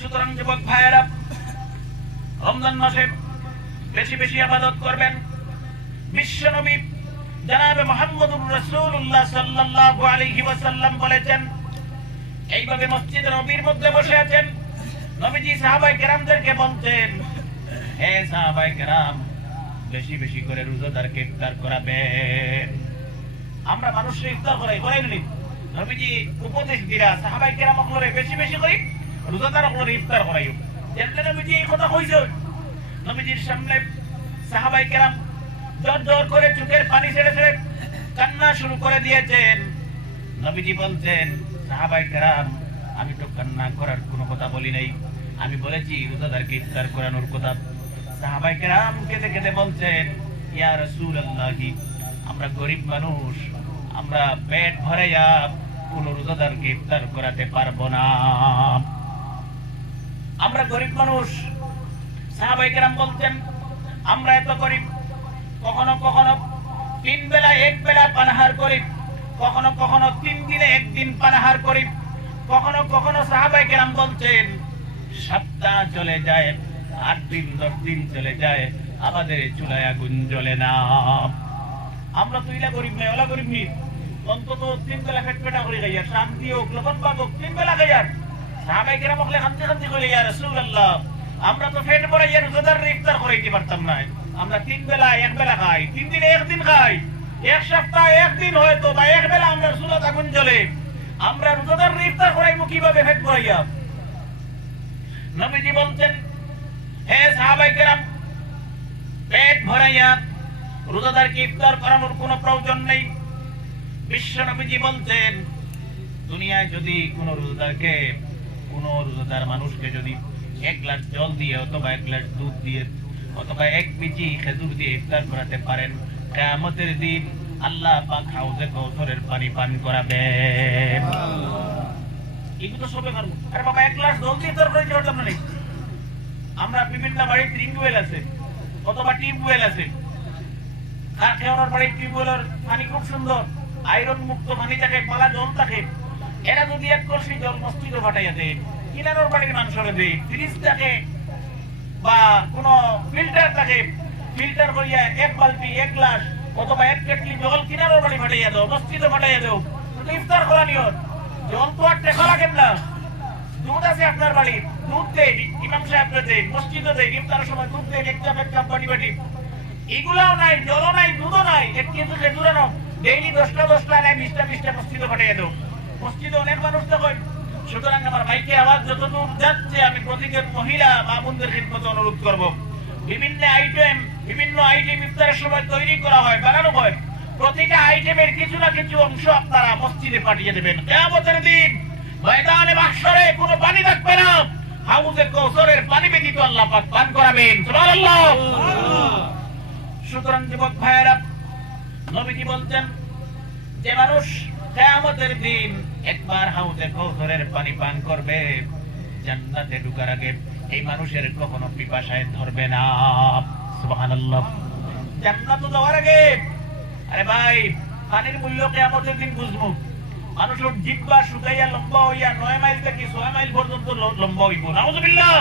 সুতরাং যুবক ভাইয়েরা, রমজান মাসে বেশি বেশি ইবাদত করবেন। বিশ্বনবী জনাবে মুহাম্মদুর রাসূলুল্লাহ সাল্লাল্লাহু আলাইহি ওয়াসাল্লাম বলেছেন, এইভাবে মসজিদে নবীর মধ্যে বসে আছেন, নবীজি সাহাবায়ে কেরামদেরকে বলতেন, হে সাহাবায়ে কেরাম, বেশি বেশি করে রোজাদারকে ইফতার করাবেন। আমরা মানুষকে ইফতার করাইনি, নবীজি উপদেশ দিরা সাহাবায়ে কেরামকে বেশি বেশি করে রোজাদারকে ইফতার করাইও। যেন নবীজি এই কথা কইছেন, নবীজির সামনে সাহাবায়ে কেরাম জোর জোর করে চোখের পানি ছেড়ে ছেড়ে কান্না শুরু করে দিয়েছেন। নবীজি বলছেন, সাহাবায়ে কেরাম, আমি তো কান্না করার কোনো কথা বলি নাই, আমি বলেছি রোজাদারকে ইফতার করানোর কথা। সাহাবায়ে কেরাম কেঁদে কেঁদে বলছেন, ইয়া রাসূলুল্লাহ, আমরা গরিব মানুষ, আমরা পেট ভরাইয়া কোন রোজাদারকে ইফতার করাতে পারবো না, আমরা গরিব মানুষ। সাহাবায়ে কেরাম বলছেন, আমরা এত গরিব, কখনো কখনো 3 বেলা 1 বেলা পানাহার করি, কখনো কখনো 3 দিনে 1 দিন পানাহার করি, কখনো কখনো সাহাবায়ে কেরাম বলছেন সপ্তাহ চলে যায়, 8 দিন 10 দিন চলে যায়, আমাদের চুলায় আগুন জ্বলে না। আমরা তো ইলা গরিব নাই, ওলা গরিব নি, অন্তত 3 বেলা পেট পেটা করে খাইয়ার, শান্তি হোক, লবণ পাবক, 3 বেলা খাইয়ার। সাহাবায়ে কেরাম বলে খান্তি খান্তি কইলে, ইয়া রাসূলুল্লাহ, আমরা তো পেট ভরাইয়া রোজাদার ইফতার করাইতে পারতাম না, আমরা 3 বেলা 1 বেলা খাই, 3 দিনে 1 দিন খাই, 1 সপ্তাহ 1 দিন হয়তো বা 1 বেলা আমরা চুলাত আগুন জ্বলে, আমরা রোজাদার ইফতার করাইবো কিভাবে পেট ভরাইয়া? নবীজি বলছেন, হে সাহাবায়ে কেরাম, পেট ভরাইয়া রোজাদারকে ইফতার করানোর কোনো প্রয়োজন নেই। বিশ্ব নবীজি বলছেন, দুনিয়ায় যদি কোনো রোজাদার মানুষকে যদি 1 গ্লাস জল দিয়ে অথবা 1 গ্লাস দুধ দিয়ে অথবা 1 বিচি খেজুর দিয়ে ইফতার করাতে পারেন, কিয়ামতের দিন আল্লাহ পাক হাউজে কাউসারের পানি পান করাবেন। এগুলো সবে পারবো। আরে বাবা, 1 গ্লাস জল দিয়ে ইফতার করাইতে পারতাম না? আমরা বিভিন্ন বাড়িতে টিউবওয়েল আছে অথবা টিউবওয়েল আছে, আর কেওয়ার বাড়ির টিউবওয়েলের পানি খুব সুন্দর, আয়রন মুক্ত পানি থাকে, পালা জল থাকে। এরা যদি 1 কলসি জল মসজিদে পাঠাইয়া দেয়, কিনারোর বাড়ির মানুষরে দেয়, ফ্রিজ থাকে বা কোন ফিল্টার থাকে, ফিল্টার করিয়া 1 বালতি 1 গ্লাস অথবা 1 কেটলি জল কিনারোর বাড়ি পাঠাইয়া দাও, মসজিদে পাঠাইয়া দাও, ইফতার করা নিয়ত। জল তো আর টেকা লাগেন না। দুধ আছে আপনার বাড়ি, দুধ দেয়, ইমাম সাহেব দেয়, মসজিদে দেয়, ইফতারের সময় দুধ দেয়, 1 কাপ বাটি বাটি। এগুলাও নাই, জলও নাই, দুধও নাই, 1 কেজি খেজুর আনো, ডেইলি 10টা নেয়, 20টা মসজিদে পাঠাইয়া দাও। মসজিদে অনেক মানুষ দেখেন। সুতরাং আমার ভাইকে আওয়াজ যতদূর যাচ্ছে, আমি প্রত্যেকের মহিলা মা বোনদের খিদমতে অনুরোধ করব, বিভিন্ন আইটেম ইফতারের সময় তৈরি করা হয়, বানানো হয়, প্রতিটা আইটেমের কিছু না কিছু অংশ আপনারা মসজিদে পাঠিয়ে দেবেন। কিয়ামতের দিন ময়দানে মাহশরে কোনো পানি থাকবে না, হাউজে কাউসারের পানি ব্যতীত আল্লাহ পাক পান করাবেন। সুবহানাল্লাহ। সুতরাং যুবক ভাইয়েরা, নবীজি বলছেন, যে মানুষ কিয়ামতের দিন একবার হাউজে কাউসারের পানি পান করবে, জান্নাতে ঢোকার আগে এই মানুষের কখনো পিপাসায় ধরবে না। সুবহানাল্লাহ। জান্নাতে যাওয়ার আগে, আরে ভাই, পানির মূল্য কিয়ামতের দিন বুঝবো। মানুষের জিহ্বা শুকাইয়া লম্বা হইয়া 9 মাইল থেকে 6 মাইল পর্যন্ত লম্বা হইব। নাউযুবিল্লাহ।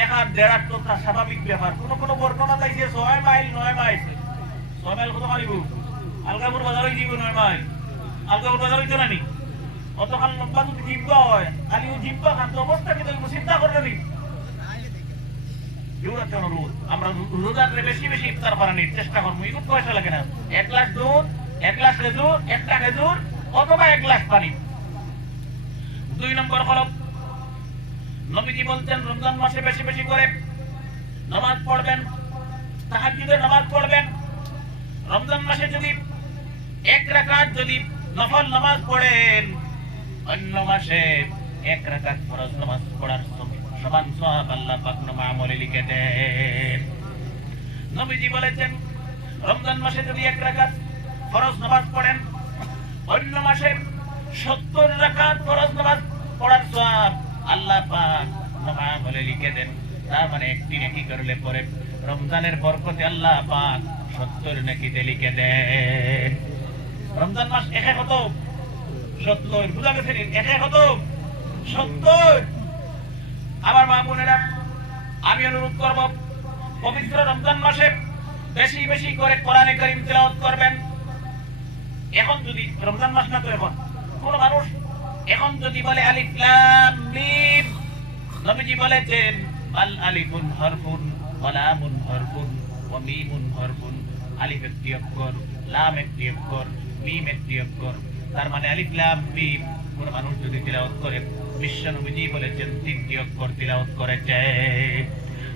1 আর 1.5 তো তা স্বাভাবিক ব্যাপার। কোন বর্ণনা চাইছে 6 মাইল 9 মাইল। 6 মাইল কত মারিব? আলগাপুর বাজার হয়ে যাব 9 মাইল। আলগাপুর বাজার হইতো না নি? অতখান লম্বা যদি জিহ্বা হয়, খালি ও জিহ্বা খান্ত অবস্থা কি তুমি চিন্তা করবে নি? আমরা রোজাদারকে বেশি বেশি ইফতার করানোর চেষ্টা করবো। ইগুত পয়সা লাগে না। 1 গ্লাস দুধ, 1 গ্লাস খেজুর, 1টা খেজুর অথবা 1 গ্লাস পানি। 2 নম্বর হলো, নবীজি বলছেন, রমজান মাসে বেশি বেশি করে নামাজ পড়বেন, তাহাজ্জুদের নামাজ পড়বেন। রমজান মাসে যদি 1 রাকাত যদি নফল নামাজ পড়েন, অন্য মাসে 1 রাকাত ফরজ নামাজ পড়ার সমান সওয়াব আল্লাহ পাক আমলে লিখে দেন। নবীজি বলেছেন, রমজান মাসে যদি 1 রাকাত ফরজ নামাজ পড়েন, অন্য মাসে 70 রাকাত ফরজ নামাজ পড়ার সওয়াব আল্লাহ পাক আমলে লিখে দেন। তার মানে একটি নেকি করলে পরে রমজানের বরকতে আল্লাহ পাক 70 নেকিতে লিখে দেন। রমজান মাস একে কত? 70। বুঝা গেছে? একে কত? 70। বোনেরা, আমি অনুরোধ করব পবিত্র রমজান মাসে বেশি বেশি করে কোরআনে কারীম তেলাওয়াত করবেন। এখন যদি রমজান মাস না তো এখন কোন মানুষ এখন যদি বলে আলিফ লাম মিম, নবীজি বলেছেন আল আলিফুন হরফুন ওয়া লামুন হরফুন ওয়া মিমুন হরফুন, আলিফ একটি অক্ষর, লাম একটি অক্ষর, মিম একটি অক্ষর। তার মানে আলিফ লাম মিম কোন মানুষ যদি তিলাওয়াত করে, বিশ্ব নবীজি বলেছেন 3টি অক্ষর তিলাওয়াত করেছে।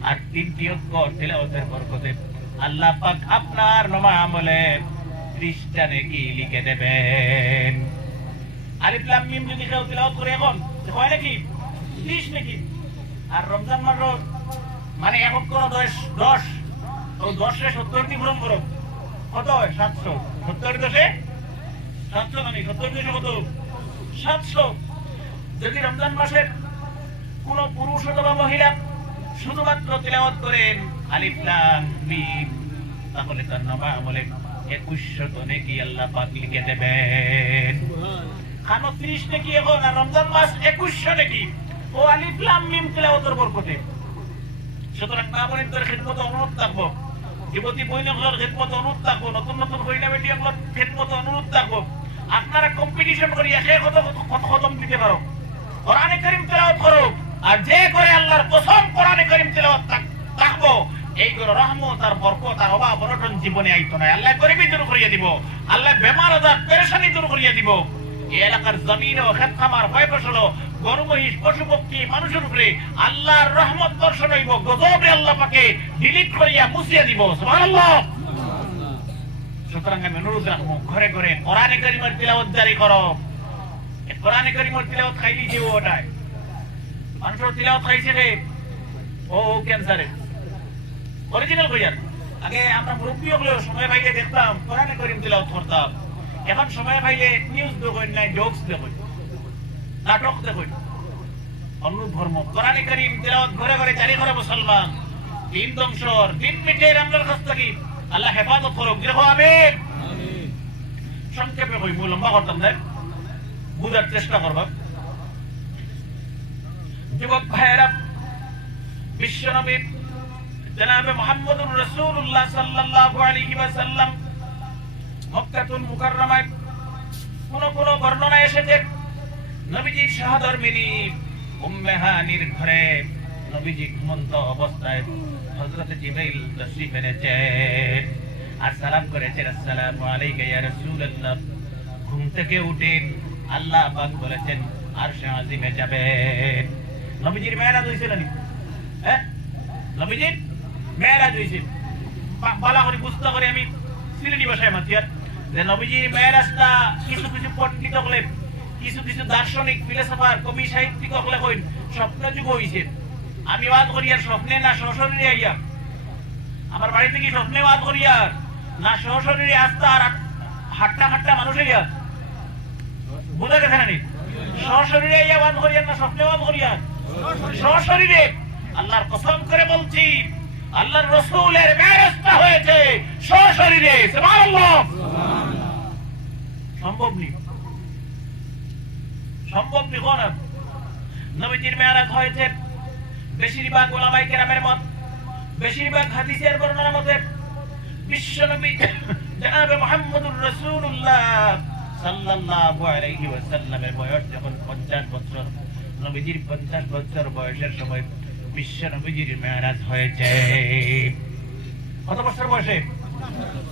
আর 3টি অক্ষর তিলাওয়াতের বরকতে আল্লাহ পাক আপনার নামা আমলে 30টা নেকি লিখে দেবেন। আলিফ লাম মিম যদি কেউ তিলাওয়াত করে এখন হয় নাকি 30 নাকি। আর রমজান মাস মানে এখন কোন 10 তো 10 এ 70 টি পূরণ করো, কত হয় 700। 70 10 এ 700 মানে 70 10 কত 700। যদি রমজান মাসের কোন পুরুষ অথবা মহিলা শুধুমাত্র তিলাওয়াত করেন আলিফ লাম মিম, তাহলে তার নামা আমলে 2100 নেকি আল্লাহ পাক লিখে দেবেন। 30 নেকি এখন, আর রমজান মাস 2100 নেকি ও আলিফ লাম মিম তিলাওয়াতের বরকতে। সুতরাং মা বোনদের খিদমত অনুরোধ থাকবো, যুবতী বইনগুলোর খিদমত অনুরোধ থাকবো, নতুন নতুন হইনা বেটিগুলোর খিদমত অনুরোধ থাকবো, আপনারা কম্পিটিশন করি একে কত খতম দিতে পারো, কোরআনে কারীম তেলাওয়াত করো। আর যে করে আল্লাহর কসম কোরআনে কারীম তেলাওয়াত থাকবো, এইগুলো রহমত আর বরকত আর অভাব অনটন জীবনে আইতো না। আল্লাহ গরিবী দূর করিয়ে দিব, আল্লাহ বেমার আজার পেরেশানি দূর করিয়ে দিব। এই এলাকার জমিন ও ক্ষেত খামার ভয় ফসল গরু মহিষ পশু পক্ষী মানুষের উপরে আল্লাহর রহমত বর্ষণ হইব, গজবে আল্লাহ পাকে ডিলিট করিয়া মুছিয়ে দিব। সুবহানাল্লাহ। সুতরাং আমি অনুরোধ রাখবো ঘরে ঘরে কোরআনে কারীমের তিলাওয়াত জারি করো। কোরআনে কারীমের তিলাওয়াত খাইলি যে ওটাই মানুষের তিলাওয়াত খাইছে রে ও ক্যান্সারে অরিজিনাল কইয়ার। আগে আমরা মুরব্বী হলেও সময় পাইলে দেখতাম কোরআনে কারীম তিলাওয়াত করতাম, এখন সময় পাইলে নিউজ দেখুন নাই, জোকস দেখুন, নাটক দেখুন। অনুরোধ ধর্ম কোরআনে কারীম তিলাওয়াত ঘরে ঘরে জারি করে মুসলমান, দিন ধ্বংসর দিন মিটে আমরার কাছ থেকে আল্লাহ হেফাজত করুক। দেখো আমিন। সংক্ষেপে কই, মূল লম্বা করতাম না, বুঝার চেষ্টা করবা। যুবক ভাইয়েরা, বিশ্ব নবী জনাবে মুহাম্মদুর রাসূলুল্লাহ সাল্লাল্লাহু আলাইহি ওয়াসাল্লাম মক্কাতুল মুকাররমায় কোন কোন বর্ণনা এসেছে নবীজির সহধর্মিণী উম্মে হানির ঘরে নবীজি ঘুমন্ত অবস্থায় হযরত জিবরাইল তশরীফ এনেছেন আর সালাম করেছেন, আসসালামু আলাইকা ইয়া রাসূলুল্লাহ। ঘুম থেকে উঠেন, আল্লাহ পাক বলেছেন আরশে আজিমে যাবেন। নবীজির মেরাজ হইছিল না? হ্যাঁ, নবীজির মেরাজ হইছিল। বালা করে বুঝতে করে আমি সিলেটি ভাষায় মাতিয়ার যে নবীজির মেরাজটা কিছু কিছু পণ্ডিত হলে, কিছু কিছু দার্শনিক ফিলোসফার কবি সাহিত্যিক হলে কইন স্বপ্ন যুগ হইছে। আমি ওয়াজ করি আর স্বপ্নে না সশরীরে আইয়া, আমার বাড়িতে কি স্বপ্নে ওয়াজ করি আর না সশরীরে আস্তা আর হাট্টা হাট্টা মানুষ আইয়া, বুঝা গেছে না? সশরীরে আইয়া ওয়াজ করি আর না স্বপ্নে ওয়াজ করি আর সশরীরে। আল্লাহর কসম করে বলছি, আল্লাহর রাসূলের মেরাজটা হয়েছে সশরীরে। সুবহানাল্লাহ। সম্ভব নেই, সম্ভব নেই। কোন নবীজির মেরাজ হয়েছে বেশিরভাগ উলামায়ে কেরামের মত, বেশিরভাগ হাদিসের বর্ণনার মতে বিশ্ব নবী জনাবে মুহাম্মদুর রাসূলুল্লাহ সাল্লাল্লাহু আলাইহি ওয়াসাল্লামের বয়স যখন 50 বছর, নবীজির 50 বছর বয়সের সময় বিশ্ব নবীজির মেরাজ হয়েছে। কত বছর বয়সে?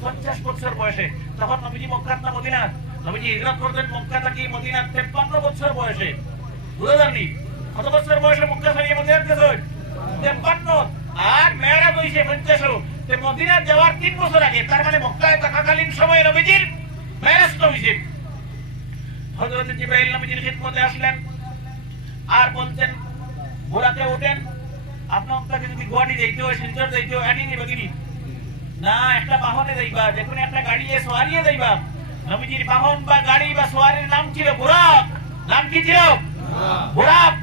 50 বছর বয়সে। তখন নবীজি মক্কা না মদিনা? নবীজি হিজরত করলেন মক্কা থেকে মদিনা 53 বছর বয়সে। বুঝা যায়নি কত বছর বয়সে মক্কা থেকে মদিনা গেছেন? 53। আর মেরাজ হইছে 50। তে মদিনা যাওয়ার 3 বছর আগে, তার মানে মক্কায় থাকাকালীন সময়ে নবীজির মেরাজ হইছে। হযরত জিবরাইল নবীজির খিদমতে আসলেন আর বলতেন ঘোড়াতে ওঠেন, আপনাকে যদি গুয়াহাটি যাইতে হয়, শিলচর যাইতে হয়, হাঁটি নিবা কিনি না, একটা বাহনে যাইবা, যে কোনো একটা গাড়ি সোয়ারিয়ে যাইবা। নবীজির বাহন বা গাড়ি বা সোয়ারির নাম ছিল বুরাক। নাম কি ছিল? বুরাক।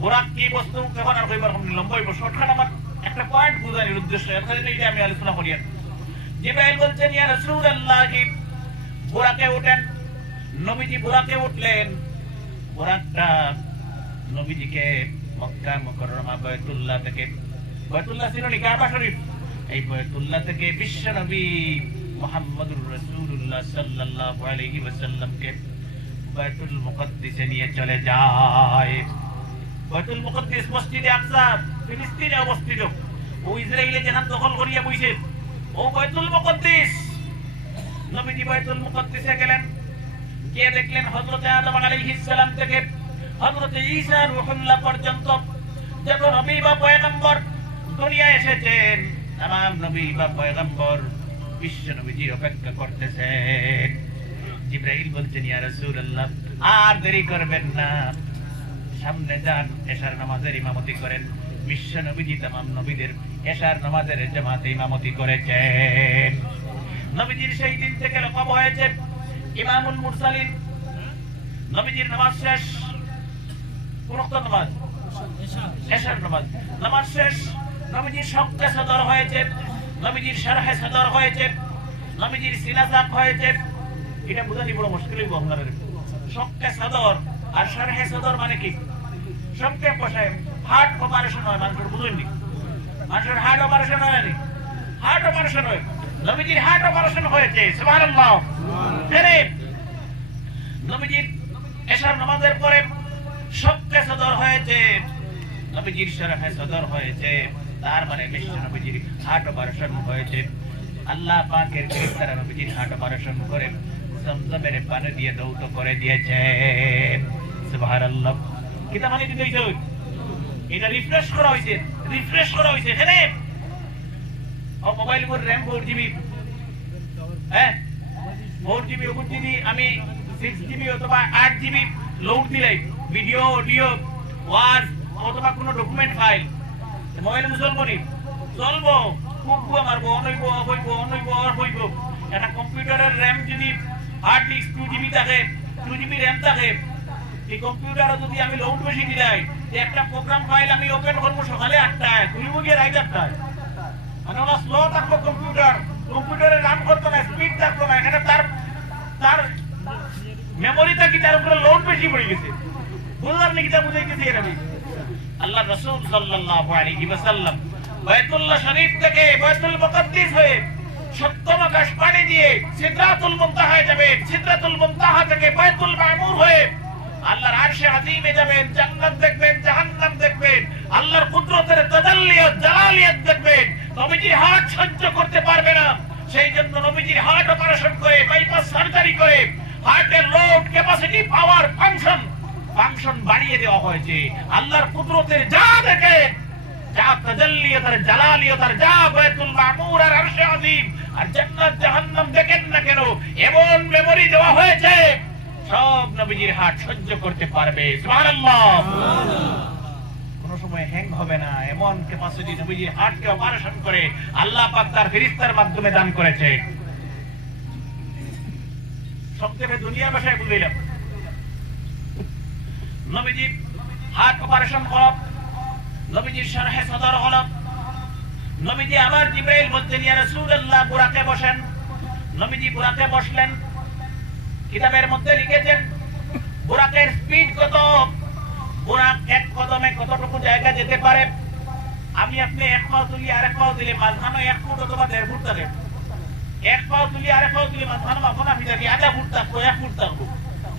বুরাক কি বস্তু কেমন আর কইবার লম্বা হইব, শর্টকাট আমার একটা পয়েন্ট বুঝানোর উদ্দেশ্য, এখানে এইটা আমি আলোচনা করি। জিবরাইল বলছেন ইয়া রাসূলুল্লাহ, বুরাকে ওঠেন। নবীজি বুরাকে উঠলেন। বুরাকটা নবীজিকে মক্কা মুকাররমা বাইতুল্লাহ থেকে, বাইতুল্লাহ ছিল নি কাবা শরীফ, এই বাইতুল্লাহ থেকে বিশ্ব নবী মুহাম্মদুর রাসূলুল্লাহ সাল্লাল্লাহু আলাইহি ওয়াসাল্লামকে বাইতুল মুকদ্দিসে নিয়ে চলে যায়। বাইতুল মুকদ্দিস মসজিদে আকসা ফিলিস্তিনে অবস্থিত, ও ইসরায়েলে যেখান দখল করিয়া বইছে ও বাইতুল মুকদ্দিস। নবীজি বাইতুল মুকদ্দিসে গেলেন, গিয়ে দেখলেন হযরত আদম আলাইহিস সালাম থেকে হযরত ঈসা রূহুল্লাহ পর্যন্ত যত নবী বা পয়গম্বর দুনিয়ায় এসেছেন, तमाम নবী বা পয়গম্বর বিশ্ব নবীজির অপেক্ষা করতেছেন। জিবরাইল বলছেন, ইয়া রাসূলুল্লাহ আর দেরি করবেন না, সামনে যান, এশার নামাজের ইমামতি করেন। বিশ্ব নবীজি तमाम নবীদের এশার নামাজের জামাতে ইমামতি করেছেন। নবীজির সেই দিন থেকে লকব হয়েছে ইমামুল মুরসালিন। নবীজির নামাজ শেষ, কোন নামাজ? এশার নামাজ। নামাজ শেষ, নবীজির শক্কে সদর হয়েছে, নবীজির শরহে সদর হয়েছে, নবীজির সিনাসাক হয়েছে। এটা বুঝানি বড় মুশকিল হইব আপনাদের। শক্কে সদর আর শরহে সদর মানে কি? শক্কে বসায় হার্ট অপারেশন হয়, মানুষের বুঝেননি? মানুষের হার্ট অপারেশন হয় না? হার্ট অপারেশন হয়, নবীজির হার্ট অপারেশন হয়েছে। সুবহানাল্লাহ। নবীজির এশার নামাজের পরে শক্কে সদর হয়েছে, নবীজির শরহে সদর হয়েছে, তার মানে বিশ্ব নবীজির হার্ট অপারেশন হয়েছে। আল্লাহ পাকের ফেরেশতারা নবীজির হার্ট অপারেশন করে জমজমের পানি দিয়ে দৌত করে দিয়েছে। সুবহানাল্লাহ। কিতা মানে দিতে হইছে? এটা রিফ্রেশ করা হইছে, রিফ্রেশ করা হইছে। এখানে ও মোবাইল মোর র‍্যাম 4GB, হ্যাঁ 4GB ওপর যদি আমি 6GB অথবা 8GB লোড দিলাই, ভিডিও অডিও ওয়াজ অথবা কোনো ডকুমেন্ট ফাইল, মোবাইলে চলবো নি? চলবো, খুব মারবো, অনইব হইব, অনইব হইব। একটা কম্পিউটারের র্যাম যদি হার্ড ডিস্ক 2GB থাকে, 2GB র্যাম থাকে, এই কম্পিউটারে যদি আমি লোড বেশি দিলাই, একটা প্রোগ্রাম ফাইল আমি ওপেন করবো সকালে 8টায়, খুলবো গিয়ে রাত 8টায়, মানে ওরা স্লো থাকবো কম্পিউটার, কম্পিউটারে রান করতো না, স্পিড থাকতো না। এখানে তার মেমোরিটা কি তার উপরে লোড বেশি পড়ে গেছে। বুঝলাম নাকি? তা বুঝাইতেছি এর আমি। আল্লাহ রাসূল সাল্লাল্লাহু আলাইহি ওয়াসাল্লাম বাইতুল্লাহ শরীফ থেকে বাইতুল মুকদ্দিস হয়ে 70 আকাশ পাড়ি দিয়ে সিদরাতুল মুনতাহায় যাবেন, সিদরাতুল মুনতাহা থেকে বাইতুল মামুর হয়ে আল্লাহর আরশে আযীমে যাবেন, জান্নাত দেখবেন, জাহান্নাম দেখবেন, আল্লাহর কুদরতের তাজাল্লিয়াত জালালিয়াত দেখবেন। নবীজির হার্ট সহ্য করতে পারবে না, সেই জন্য নবীজির হার্ট অপারেশন করে, বাইপাস সার্জারি করে হার্টের লোড ক্যাপাসিটি পাওয়ার ফাংশন বাড়িয়ে দেওয়া হয়েছে। আল্লাহর কুদরতের যা দেখে, যা তাজাল্লিয়াত আর জালালিয়াত আর যা বাইতুল মামুর আর আরশে আযীম আর জান্নাত জাহান্নাম দেখেন না কেন, এমন মেমরি দেওয়া হয়েছে সব নবীজির হার্ট সহ্য করতে পারবে। সুবহানাল্লাহ। কোন সময় হ্যাং হবে না, এমন ক্যাপাসিটি নবীজির হার্টকে অপারেশন করে আল্লাহ পাক তার ফেরেশতার মাধ্যমে দান করেছে। সংক্ষেপে দুনিয়া ভাষায় বুঝাইলাম। নবীজি হার্ট অপারেশন হল, নবীজির শরহে সদর হল। নবীজি আবার জিবরাইল বলছেন, ইয়া রাসূলুল্লাহ বুরাকে বসেন। নবীজি বুরাকে বসলেন। কিতাবের মধ্যে লিখেছেন বুরাকের স্পিড কত, বুরাক এক কদমে কতটুকু জায়গা যেতে পারে। আমি আপনি এক পাও তুলি আর এক পাও দিলে মাঝখানে 1 ফুট অথবা 1.5 ফুট থাকে। এক পাও তুলি আর এক পাও তুলি মাঝখানে মাখন আমি থাকি 1/2 ফুট থাকবো, 1 ফুট থাকবো।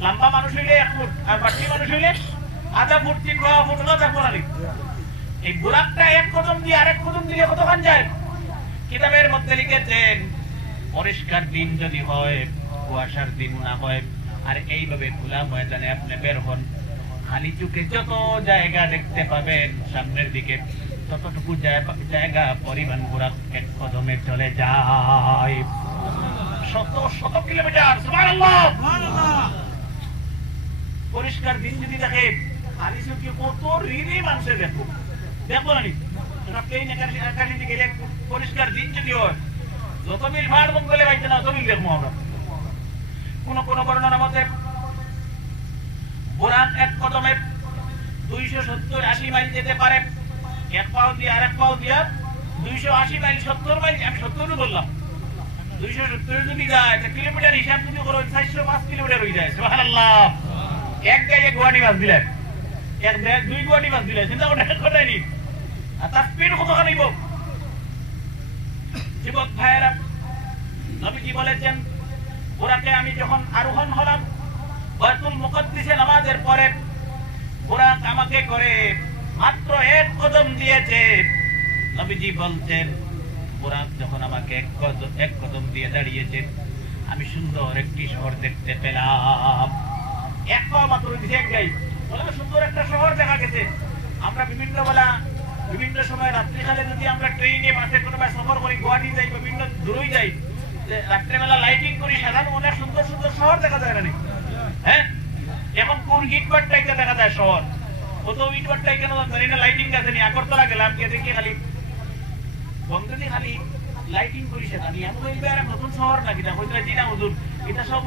লম্বা মানুষ হইলে 1 ফুট, আর বাকি মানুষ হইলে 1/2 ফুট 3 ফুট হলেও থাকবো না। এই বুরাকটা এক কদম দিয়ে আরেক কদম দিলে কতক্ষণ যায়? কিতাবের মধ্যে লিখেছেন পরিষ্কার দিন যদি হয়, কুয়াশার দিন না হয়, আর এইভাবে খোলা ময়দানে আপনি বের হন, খালি চোখে যত জায়গা দেখতে পাবেন সামনের দিকে, ততটুকু জায়গা পরিমাণ বুরাক এক কদমে চলে যায়। শত কিলোমিটার। সুবহানাল্লাহ। পরিষ্কার দিন যদি দেখে, খালি চোখে কত ঋণী মানুষের দেখো, দেখবো না আকাশে গেলে পরিষ্কার দিন যদি হয়, যত মিল ভাড় বলে পাইছে না, অত মিল দেখবো আমরা। কোন কোন বর্ণনার মধ্যে বুরাক এক কদমে 270-80 মাইল যেতে পারে। এক পাও দিয়ে আরেক পাও দিয়া 280 মাইল, 70 মাইল, আমি 70 বললাম, 270 যদি যায় কিলোমিটার হিসাব যদি করো 405 কিলোমিটার হয়ে যায়। সুবহানাল্লাহ। এক গায়ে গুয়াহাটি বাস দিলেন, এক দেড় 2 কোটি মাছ দিলে চিন্তা কোটাই নি আর তার স্পিড কতখানি নিব যুবক ভাইয়েরা নবীজি বলেছেন বুরাকে আমি যখন আরোহণ হলাম বাইতুল মুকদ্দিসে নামাজের পরে বুরাক আমাকে করে মাত্র 1 কদম দিয়েছে নবীজি বলছেন বুরাক যখন আমাকে এক কদম দিয়ে দাঁড়িয়েছে আমি সুন্দর একটি শহর দেখতে পেলাম এক পা মাত্র দিছে এক গাই বলে সুন্দর একটা শহর দেখা গেছে আমরা বিভিন্ন বেলা বিভিন্ন সময় রাত্রিকালে যদি আমরা ট্রেনে বাসে কোনো সফর করি গুয়াহাটি যাই বিভিন্ন দূরই যাই রাত্রেবেলা লাইটিং করি সাধারণ অনেক সুন্দর সুন্দর শহর দেখা যায় না হ্যাঁ এখন কোন ইটভাট্টাইতে দেখা যায় শহর কত ইটভাট্টাই কেন জানি না লাইটিং আছে নি আগরতলা গেলাম গিয়ে দেখি খালি বন্ধুদি খালি লাইটিং করি সেখানে আমি বলবো আর নতুন শহর নাকি না হয়তো জি না হুজুর এটা সব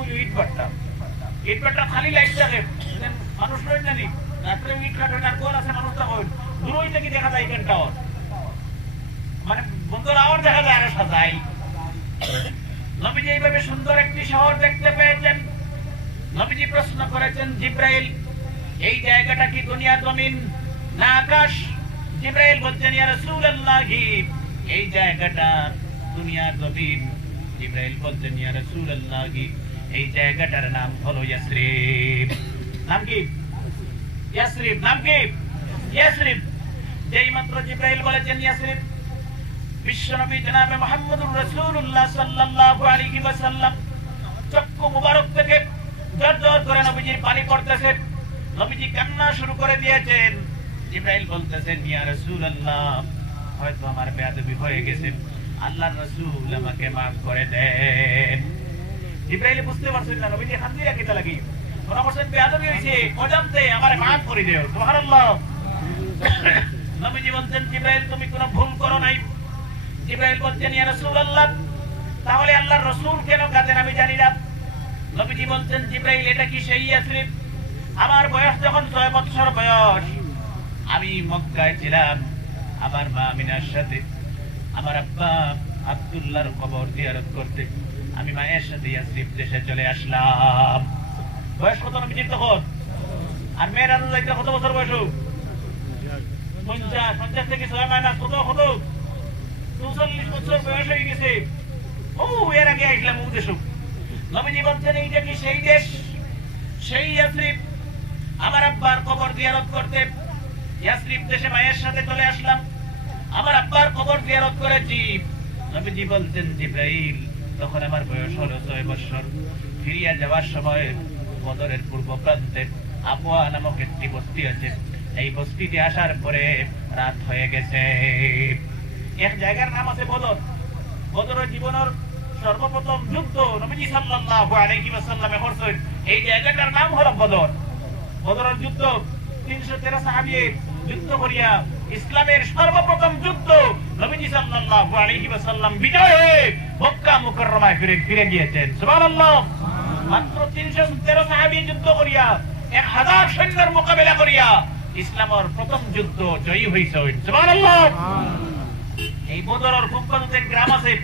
ইটভাট্টা খালি লাইট থাকে মানুষ রয়ে জানি রাত্রে ইটভাট্টা আর কোন আছে মানুষটা হয় দূরই থেকে দেখা যায় এখান টাওয়ার মানে বন্ধুরা আওয়ার দেখা যায় আর সাজাই নবীজি এইভাবে সুন্দর একটি শহর দেখতে পেয়েছেন নবীজি প্রশ্ন করেছেন জিব্রাইল এই জায়গাটা কি দুনিয়া জমিন না আকাশ জিব্রাইল বলছেন ইয়া রাসূলুল্লাহ এই জায়গাটা দুনিয়া জমিন জিব্রাইল বলছেন ইয়া রাসূলুল্লাহ এই জায়গাটার নাম হলো ইয়াসরিব নাম কি ইয়াসরিব নাম কি ইয়াসরিব যেই মাত্র জিব্রাইল বলেছেন ইয়াসরিব বিশ্বনবী জনাবে মুহাম্মদুর রাসূলুল্লাহ সাল্লাল্লাহু আলাইহি ওয়াসাল্লাম চক্ষু মুবারক থেকে জড়জড় করে নবীজির পানি পড়তেছে নবীজি কান্না শুরু করে দিয়েছেন জিব্রাইল বলতেছেন ইয়া রাসূলুল্লাহ হয়তো আমার বেয়াদবি হয়ে গেছে আল্লাহর রাসূল আমাকে maaf করে দেন জিব্রাইল বুঝতে পারছেন না নবীজি হাত দিয়ে কিতা লাগি ওরা বলেন বেয়াদবি হইছে অজান্তে আমারে maaf করে দাও সুবহানাল্লাহ নবীজি বলতেন জিব্রাইল তুমি কোনো ভুল করো নাই জিব্রাইল বলতেন ইয়া রাসূলুল্লাহ তাহলে আল্লাহর রাসূল কেন কাঁদেন আমি জানি না নবীজি বলতেন জিব্রাইল এটা কি সেই ইয়াসরিব আমার বয়স যখন 6 বছর বয়স আমি মক্কায় ছিলাম আমার মা আমিনার সাথে আমার আব্বা আব্দুল্লাহর কবর জিয়ারত করতে আমি মায়ের সাথে ইয়াসরিব দেশে চলে আসলাম বয়স কত নবীজির তখন আর মেয়ের আনন্দ যাইতে কত বছর বয়স 50 থেকে 6 মাইনাস কত 44 বছর বয়স হয়ে গেছে ও এর আগে আসলাম ও দেশ নবীজি বলছেন এইটা কি সেই দেশ সেই ইয়াসরিব আমার আব্বার কবর জিয়ারত করতে ইয়াসরিব দেশে মায়ের সাথে চলে আসলাম আমার আব্বার কবর জিয়ারত করেছি নবীজি বলতেন জিব্রাইল তখন আমার বয়স হলো 6 বছর ফিরিয়া যাওয়ার সময় বদরের পূর্ব প্রান্তে আবওয়া নামক একটি বস্তি আছে এই বস্তিতে আসার পরে রাত হয়ে গেছে এক জায়গার নাম আছে বদর বদরের জীবনের সর্বপ্রথম যুদ্ধ নবীজি সাল্লাল্লাহু আলাইহি ওয়াসাল্লামে করছেন এই জায়গাটার নাম হলো বদর বদরের যুদ্ধ 313 সাহাবী যুদ্ধ করিয়া ইসলামের সর্বপ্রথম যুদ্ধ নবীজি সাল্লাল্লাহু আলাইহি ওয়াসাল্লাম বিজয় হয়ে মক্কা মুকাররমায় ফিরে গিয়েছেন সুবহানাল্লাহ মাত্র 313 সাহাবী যুদ্ধ করিয়া 1000 সৈন্যের মোকাবেলা করিয়া ইসলামের প্রথম যুদ্ধ জয়ী হইছেন সুবহানাল্লাহ এই বদরের খুব কাছে গ্রাম আছে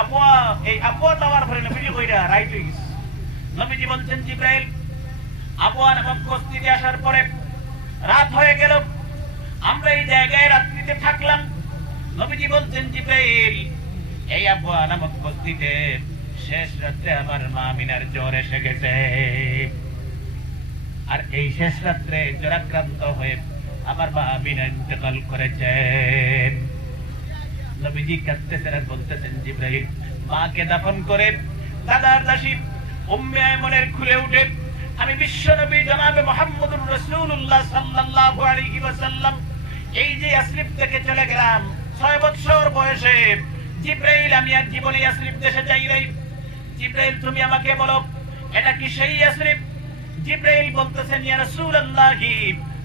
আবওয়া এই আবওয়া টাওয়ার পরে নবীজি কইরা রাইট হইছে নবীজি বলছেন জিব্রাইল আবওয়া নামক বস্তিতে আসার পরে রাত হয়ে গেল আমরা এই জায়গায় রাত্রিতে থাকলাম নবীজি বলছেন জিব্রাইল এই আবওয়া নামক বস্তিতে শেষ রাতে আমার মা আমিনার জ্বর এসে গেছে আর এই শেষ রাতে জ্বরাক্রান্ত হয়ে আমার মা আমিনা ইন্তেকাল করেছেন নবীজি কাঁদতেছেন আর বলতেছেন জিব্রাইল মাকে দাফন করে দাদার দাসী উম্মে আয়মনের খুলে উঠে আমি বিশ্বনবী জনাবে মুহাম্মদুর রাসূলুল্লাহ সাল্লাল্লাহু আলাইহি ওয়াসাল্লাম এই যে ইয়াসরিব থেকে চলে গেলাম 6 বছর বয়সে জিব্রাইল আমি আর জীবনে ইয়াসরিব দেশে যাই নাই জিব্রাইল তুমি আমাকে বলো এটা কি সেই ইয়াসরিব জিব্রাইল বলতেছেন ইয়া রাসূলুল্লাহ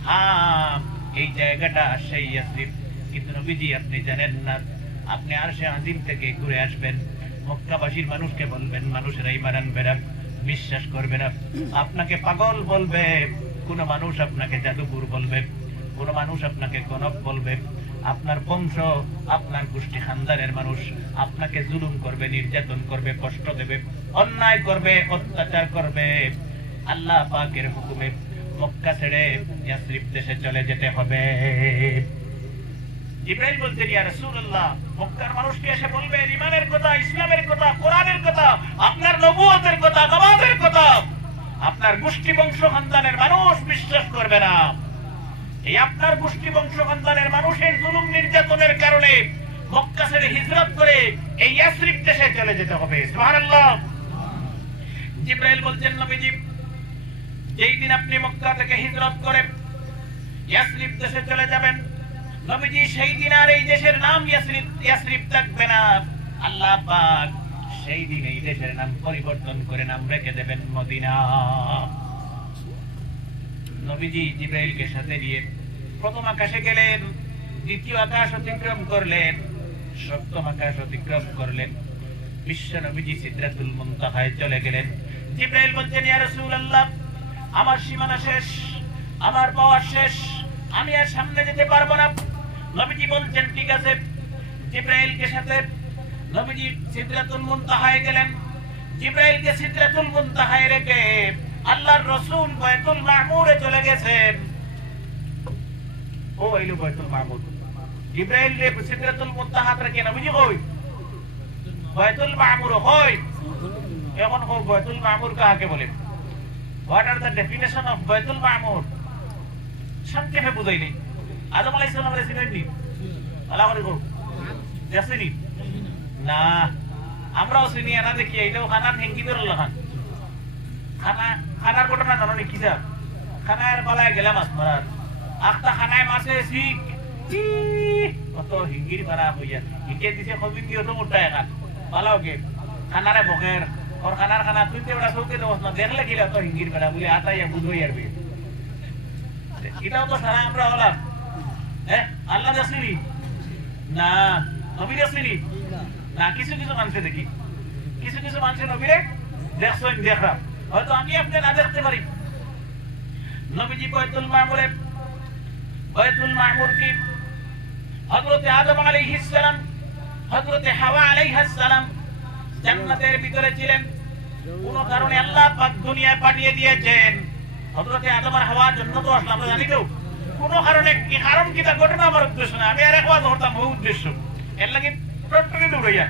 হ্যাঁ এই জায়গাটা সেই ইয়াসরিব কিন্তু নবীজি আপনি জানেন না আপনি আরশে আজিম থেকে ঘুরে আসবেন মক্কাবাসীর মানুষকে বলবেন মানুষেরা ঈমান আনবে না বিশ্বাস করবে না আপনাকে পাগল বলবে কোন মানুষ আপনাকে জাদুকর বলবে কোন মানুষ আপনাকে গণক বলবে আপনার বংশ আপনার গোষ্ঠী খানদানের মানুষ আপনাকে জুলুম করবে নির্যাতন করবে কষ্ট দেবে অন্যায় করবে অত্যাচার করবে আল্লাহ পাকের হুকুমে মক্কা ছেড়ে ইয়াসরিব দেশে চলে যেতে হবে। জিবরাইল বলতেন, ইয়া রাসূলুল্লাহ, মক্কার মানুষকে এসে বলবেন ঈমানের কথা, ইসলামের কথা, কোরআনের কথা, আপনার নবুয়তের কথা, নামাজের কথা, আপনার গোষ্ঠী বংশ খানদানের মানুষ বিশ্বাস করবে না। এই আপনার গোষ্ঠী বংশ খানদানের মানুষের জুলুম নির্যাতনের কারণে মক্কা ছেড়ে হিজরত করে এই ইয়াসরিব দেশে চলে যেতে হবে। সুবহানাল্লাহ। জিবরাইল বলছেন, নবীজি, যেই দিন আপনি মক্কা থেকে হিজরত করে ইয়াসরিব দেশে চলে যাবেন, নবীজি সেই দিন আর এই দেশের নাম ইয়াসরিব থাকবে না। আল্লাহ পাক সেই দিন এই দেশের নাম পরিবর্তন করে নাম রেখে দেবেন মদিনা। নবীজি জিবরাইলকে সাথে নিয়ে প্রথম আকাশে গেলেন, দ্বিতীয় আকাশ অতিক্রম করলেন, সপ্তম আকাশ অতিক্রম করলেন, বিশ্ব নবীজি সিদরাতুল মুনতাহায় চলে গেলেন। জিবরাইল বলছেন, ইয়া রাসূলুল্লাহ, আমার সীমানা শেষ, আমার পাওয়ার শেষ, আমি আর সামনে যেতে পারবো না। নবীজি বলছেন, ঠিক আছে। জিবরাইলকে সাথে নবীজি সিদরাতুল মুনতাহায় গেলেন। জিবরাইলকে সিদরাতুল মুনতাহায় রেখে আল্লাহর রাসূল বাইতুল মামুরে চলে গেছেন। ও এলো বাইতুল মামুর। জিবরাইল রে সিদরাতুল মুনতাহা রেখে নবীজি কই বাইতুল মামুর কই। এখন কই বাইতুল মামুর কাকে বলে? What are the definition of বাইতুল মামুর? সংক্ষেপে বুঝাইনি। আদম আলাইহিস সালাম রে চিনেননি? আল্লাহ করে কো দেখছেনি না? আমরাও চিনি না, দেখি এটাও খানার হেঙ্গি ধরে লাগান। খানার ঘটনা জানো নি? কি যা খানার বালায় গেলাম মাছ মারার, আখটা খানায় মাছে শিখ কত হিঙ্গির ভাড়া হইয়া হিকে দিছে কবিন দিয়ে তো মোটা এখান ভালো গে খানারে বকের ওর খানার খানা তুই তো ওটা চৌকে দেবস না, দেখলে কিলা তো হিঙ্গির ভাড়া বলে আতাইয়া বুঝবই আরবি। এটাও তো সারা আমরা হলাম। হ্যাঁ, আল্লাহ দেখছিনি না? নবী দেখছিনি না? কিছু কিছু মানুষে দেখি, কিছু কিছু মানুষের নবীরে দেখছেন, দেখলাম, হয়তো আমি আপনি না দেখতে পারি। নবীজি বাইতুল মামুরে, বাইতুল মামুর কি হযরত আদম আলাইহিস সালাম, হযরত হাওয়া আলাইহিস সালাম জান্নাতের ভিতরে ছিলেন। কোন কারণে আল্লাহ পাক দুনিয়ায় পাঠিয়ে দিয়েছেন। হযরত আদম আর হাওয়া জান্নাতে আসলো, আমরা জানি তো কোন কারণে। কি কারণ? কি তা ঘটনা আমার উদ্দেশ্য না, আমি আর একবার ধরতাম ওই উদ্দেশ্য। এর লাগি প্রত্যেকে দৌড়াইয়া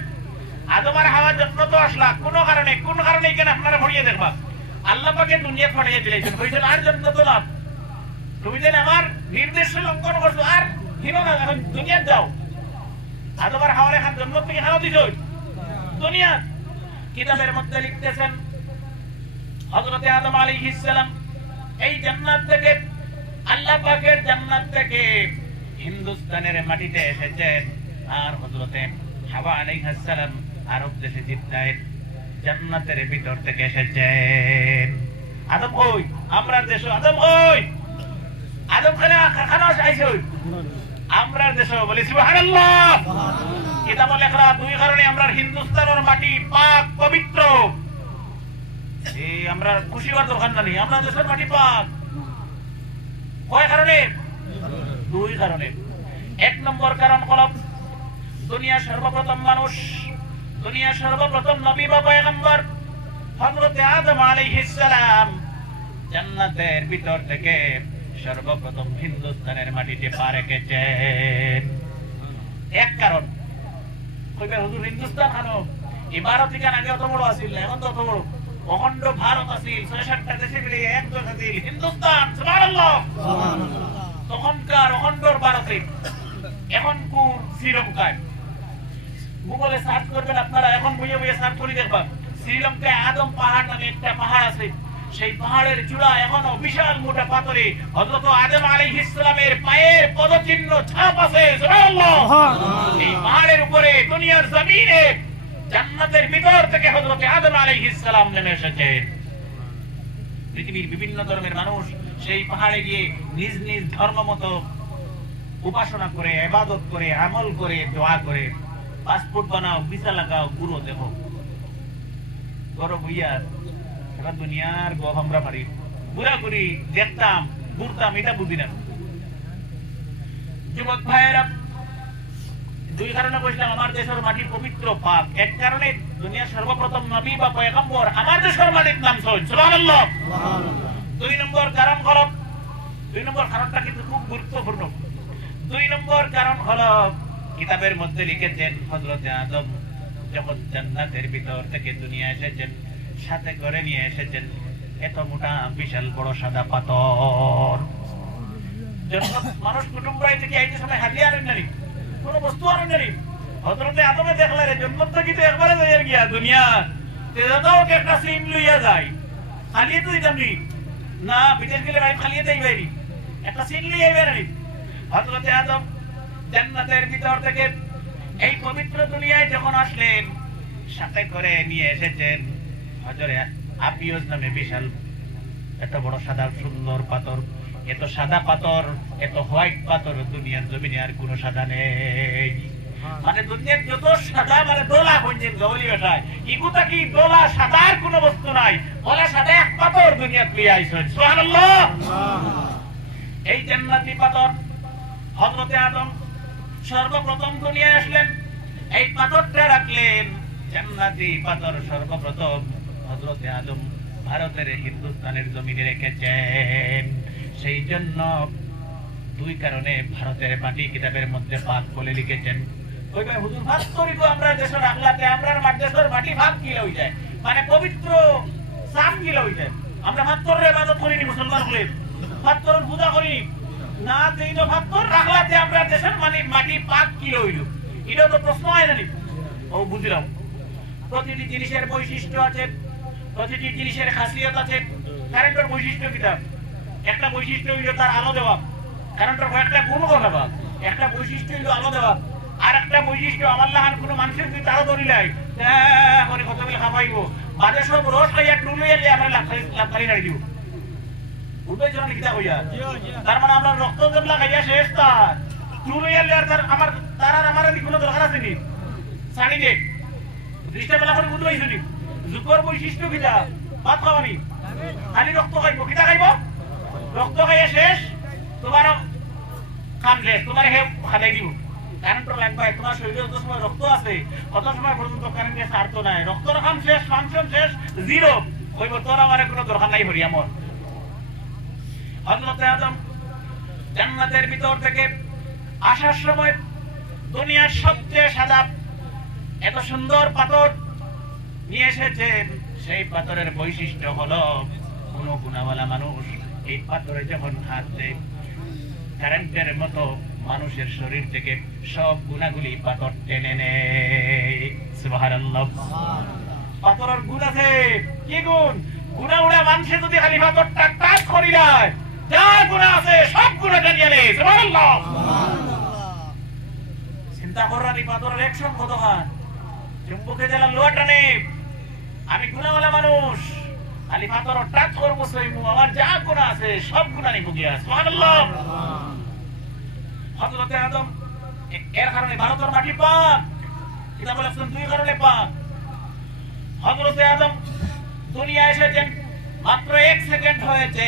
আদম আর হাওয়া জান্নাতে আসলা কোন কারণে। কোন কারণে এখানে আপনারা ভরিয়ে দেখবা আল্লাহ পাকে দুনিয়া পাঠিয়ে দিয়েছেন, কইছেন আর জান্নাতে লাভ। তুমি যেন আমার নির্দেশ লঙ্ঘন করছো আর হিনো না, এখন দুনিয়া যাও। আদম আর হাওয়ার এখন জান্নাত থেকে হাওয়া দিছো দুনিয়া। কিতাবের মধ্যে লিখতেছেন হযরত আদম আলাইহিস সালাম এই জান্নাত থেকে, আল্লাহ পাকের জান্নাত থেকে হিন্দুস্তানের মাটিতে এসেছেন। আর হযরত হাওয়া আলাইহিস সালাম আরব দেশে জিদ্দায় জান্নাতের ভিতর থেকে এসেছেন। আদম কই? আমরার দেশ। আদম কই? আদম খানা আইছে আমরার দেশ। বলি সুবহানাল্লাহ। কিতাবে লেখা দুই কারণে আমরার হিন্দুস্তানের মাটি পাক পবিত্র। এই আমরা খুশি হওয়ার দরকার নেই, আমরা দেশের মাটি পাক। কয় কারণে? দুই কারণে। এক নম্বর কারণ হলো দুনিয়ার সর্বপ্রথম মানুষ, দুনিয়ার সর্বপ্রথম নবী বা পয়গম্বর হযরত আদম আলাইহিস সালাম জান্নাতের ভিতর থেকে সর্বপ্রথম হিন্দুস্তানের মাটিতে পা রেখেছেন। এক কারণ। কইবে হুজুর হিন্দুস্তান খানো এই ভারত থেকে আগে অত বড় আছিল, এখন তো অত বড় অখণ্ড ভারত আছিল, ৬-৭টা দেশে মিলে এক দেশ আছিল হিন্দুস্তান। সুবহানাল্লাহ। তখনকার অখণ্ডর ভারতে, এখন কোন শ্রীলঙ্কায়। গুগলে সার্চ করবেন আপনারা, এখন বইয়ে বইয়ে সার্চ করে দেখবেন শ্রীলঙ্কায় আদম পাহাড় নামে একটা পাহাড় আছে। সেই পাহাড়ের চূড়া এখনো বিশাল মোটা পাথরে হযরত আদম আলাইহিস সালামের পায়ের পদচিহ্ন ছাপ আছে। সুবহানাল্লাহ। এই পাহাড়ের উপরে দুনিয়ার জমিনে জান্নাতের ভিতর থেকে হযরত আদম আলাইহিস সালাম নেমে এসেছেন। পৃথিবীর বিভিন্ন ধর্মের মানুষ সেই পাহাড়ে গিয়ে নিজ নিজ ধর্ম মতো উপাসনা করে, ইবাদত করে, আমল করে, দোয়া করে। পাসপোর্ট বানাও, ভিসা লাগাও, গুরু দেখো গরো বইয়া সারা দুনিয়ার গো আমরা মারি ঘুরাঘুরি দেখতাম ঘুরতাম, এটা বুঝি না। যুবক ভাইয়েরা, দুই কারণে বলছিলাম আমার দেশের মাটি পবিত্র পাক। এক কারণে দুনিয়ার সর্বপ্রথম নবী বা পয়গম্বর আমার দেশের মাটির নাম সুবহানাল্লাহ। দুই নম্বর কারণ হলো দুই নম্বর কারণটা কিন্তু খুব গুরুত্বপূর্ণ। দুই নম্বর কারণ হলো কিতাবের মধ্যে লিখেছেন হযরত আদম যখন জান্নাতের ভিতর থেকে দুনিয়া এসেছেন সাথে করে নিয়ে এসেছেন এত মোটা বিশাল বড় সাদা পাথর। মানুষ কুটুম্বাই থেকে এই সময় হাতিয়ে আনেন নারী কোন বস্তু আনেন নারী। হযরত আদমে দেখলেন জন্নত থেকে তো একবারে যাইয়া গিয়া দুনিয়া তেজাও একটা সিন লইয়া যায় খালিয়ে তো দিতাম না বিদেশ গেলে ভাই খালিয়ে দেই বাইরি একটা সিন লইয়া বেরানি। হযরত আদম জান্নাতের ভিতর থেকে এই পবিত্র দুনিয়ায় যখন আসলেন সাথে করে নিয়ে এসেছেন হযরত আপিয়স নামে বিশাল এত বড় সাদা সুন্দর পাথর। এত সাদা পাথর এত হোয়াইট পাথর দুনিয়ার জমিনে আর কোনো সাদা নেই। মানে দুনিয়ার যত সাদা মানে দোলা হইছেন গৌলি ভাষায় ইগুতা কি দোলা সাদার কোনো বস্তু নাই বলে সাদা এক পাথর দুনিয়া তুই আইছেন সুবহানাল্লাহ। এই জান্নাতি পাথর হযরত আদম সর্বপ্রথম দুনিয়ায় আসলেন এই পাথরটা রাখলেন জান্নাতি পাথর সর্বপ্রথম হযরত আদম ভারতের হিন্দুস্তানের জমিনে রেখেছেন। সেই জন্য দুই কারণে ভারতের মাটি কিতাবের মধ্যে পাক বলে লিখেছেন। ওই ভাই হুজুর ভাত করি তো আমরা দেশের আখলাতে আমরা দেশের মাটি ভাত কি হয়ে যায় মানে পবিত্র সাম কি হয়ে যায়। আমরা ভাত করে ইবাদত করিনি মুসলমান হলে ভাত করে পূজা করি না দেই তো ভাত করে রাখলাতে আমরা দেশের মানে মাটি পাক কি হইল এটা তো প্রশ্ন হয় না। ও বুঝলাম প্রতিটি জিনিসের বৈশিষ্ট্য আছে প্রতিটি জিনিসের খাসিয়ত আছে। কারেন্টের বৈশিষ্ট্য কিতাব একটা বৈশিষ্ট্য হইল তার আলো দেওয়া কারেন্টের একটা গুণ দেওয়া একটা বৈশিষ্ট্য হইল আলো দেওয়া আর একটা বৈশিষ্ট্য আমার লাগান কোনো মানুষের যদি তারা ধরিলাই করে কতগুলো খাবাইব বাজে সব রস খাইয়া টুলে এলে আমরা লাফারি নাড়ি দিব উঠেছ না কিতা হইয়া তার মানে আমরা রক্ত জমলা খাইয়া শেষ তার টুলে এলে আর তার আমার তার আর আমার কোনো দরকার আছে নি শাড়ি দে দৃষ্টা বেলা করে বুঝতে পাইছো নি যুগর বৈশিষ্ট্য কিতা ভাত খাওয়ানি খালি রক্ত খাইব কিতা খাইব রক্ত খাইয়া শেষ তোমার খাম শেষ তোমার হে খাদাই দিব কারেন্ট লাগবে তোমার শরীরে যত সময় রক্ত আছে কত সময় পর্যন্ত কারেন্টের স্বার্থ নাই রক্তর খাম শেষ ফাংশন শেষ জিরো কইব তোর আমার কোনো দরকার নাই হরি আমার। হযরত আদম জান্নাতের ভিতর থেকে আসার সময় দুনিয়ার সবচেয়ে সাদা এত সুন্দর পাথর নিয়ে এসেছেন। সেই পাথরের বৈশিষ্ট্য হলো কোন গুণাওয়ালা মানুষ এই পাথরে যখন হাত দেয় কারেন্টের মতো মানুষের শরীর থেকে সব গুণাগুলি পাথর টেনে নেয়। সুবহানাল্লাহ। পাথরের গুণ আছে কি গুণ গুণা উড়া মানুষে যদি খালি পাথরটা টাচ করি যায় যা গুণা আছে সব গুণা টেনে নেয়। সুবহানাল্লাহ। চিন্তা করার এই পাথরের অ্যাকশন কত হয় চুম্বকে জেলা লোয়া টানে আমি গুণাওয়ালা মানুষ খালি পাথর টাচ করবো আমার যা গুণা আছে সব গুণা নিব গিয়া। সুবহানাল্লাহ। হযরত আদম এর কারণে ভারতের মাটি পাক কিতাব বলেছেন দুই কারণে পাক। হযরত আদম দুনিয়া এসেছেন মাত্র 1 সেকেন্ড হয়েছে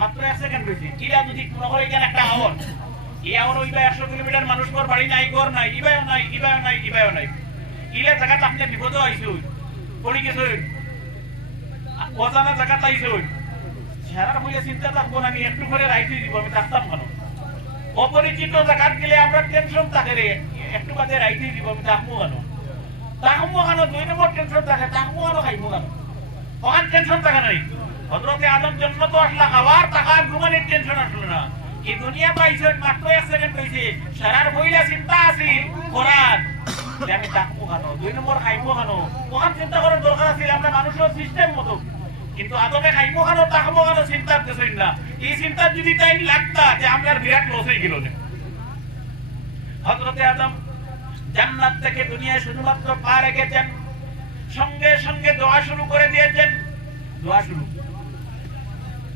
মাত্র 1 সেকেন্ড হয়েছে কিরা যদি কোনো করে গেল একটা আওয়ার এই আওয়ার ওইবা 100 কিলোমিটার মানুষ পর বাড়ি নাই ঘর নাই ইবায়ও নাই ইবায়ও নাই ইবায়ও নাই ইলে জায়গাতে আপনি বিপদে আইছো পড়ি গেছো অজানা জায়গাতে আইছো সারা বলে চিন্তা থাকবো না আমি একটু করে রাইতে দিব আমি থাকতাম কেন অপরিচিত জায়গাত গেলে আমরা টেনশন থাকে রে একটু বাদে রাইতে দিব আমি থাকবো কেন থাকবো কেন দুই নম্বর টেনশন থাকে থাকবো কেন খাইবো কেন ওখান টেনশন থাকে নাই। হযরত আদম জন্ম তো আসলা খাওয়ার টাকার ঘুমানোর টেনশন আসলো না এই দুনিয়া পাইছে মাত্র 1 সেকেন্ড হয়েছে সারার বইলা চিন্তা আছে করার আমি থাকবো কেন দুই নম্বর খাইবো কেন ওখান চিন্তা করার দরকার আছে আমরা মানুষের সিস্টেম মতো কিন্তু আদমে খাইবো কেন থাকবো কেন চিন্তা করতেছেন না এই চিন্তা যদি তাই লাগতা যে আমরা বিরাট লস হয়ে গেল না। হযরত আদম জান্নাত থেকে দুনিয়ায় শুধুমাত্র পা রেখেছেন সঙ্গে সঙ্গে দোয়া শুরু করে দিয়েছেন। দোয়া শুরু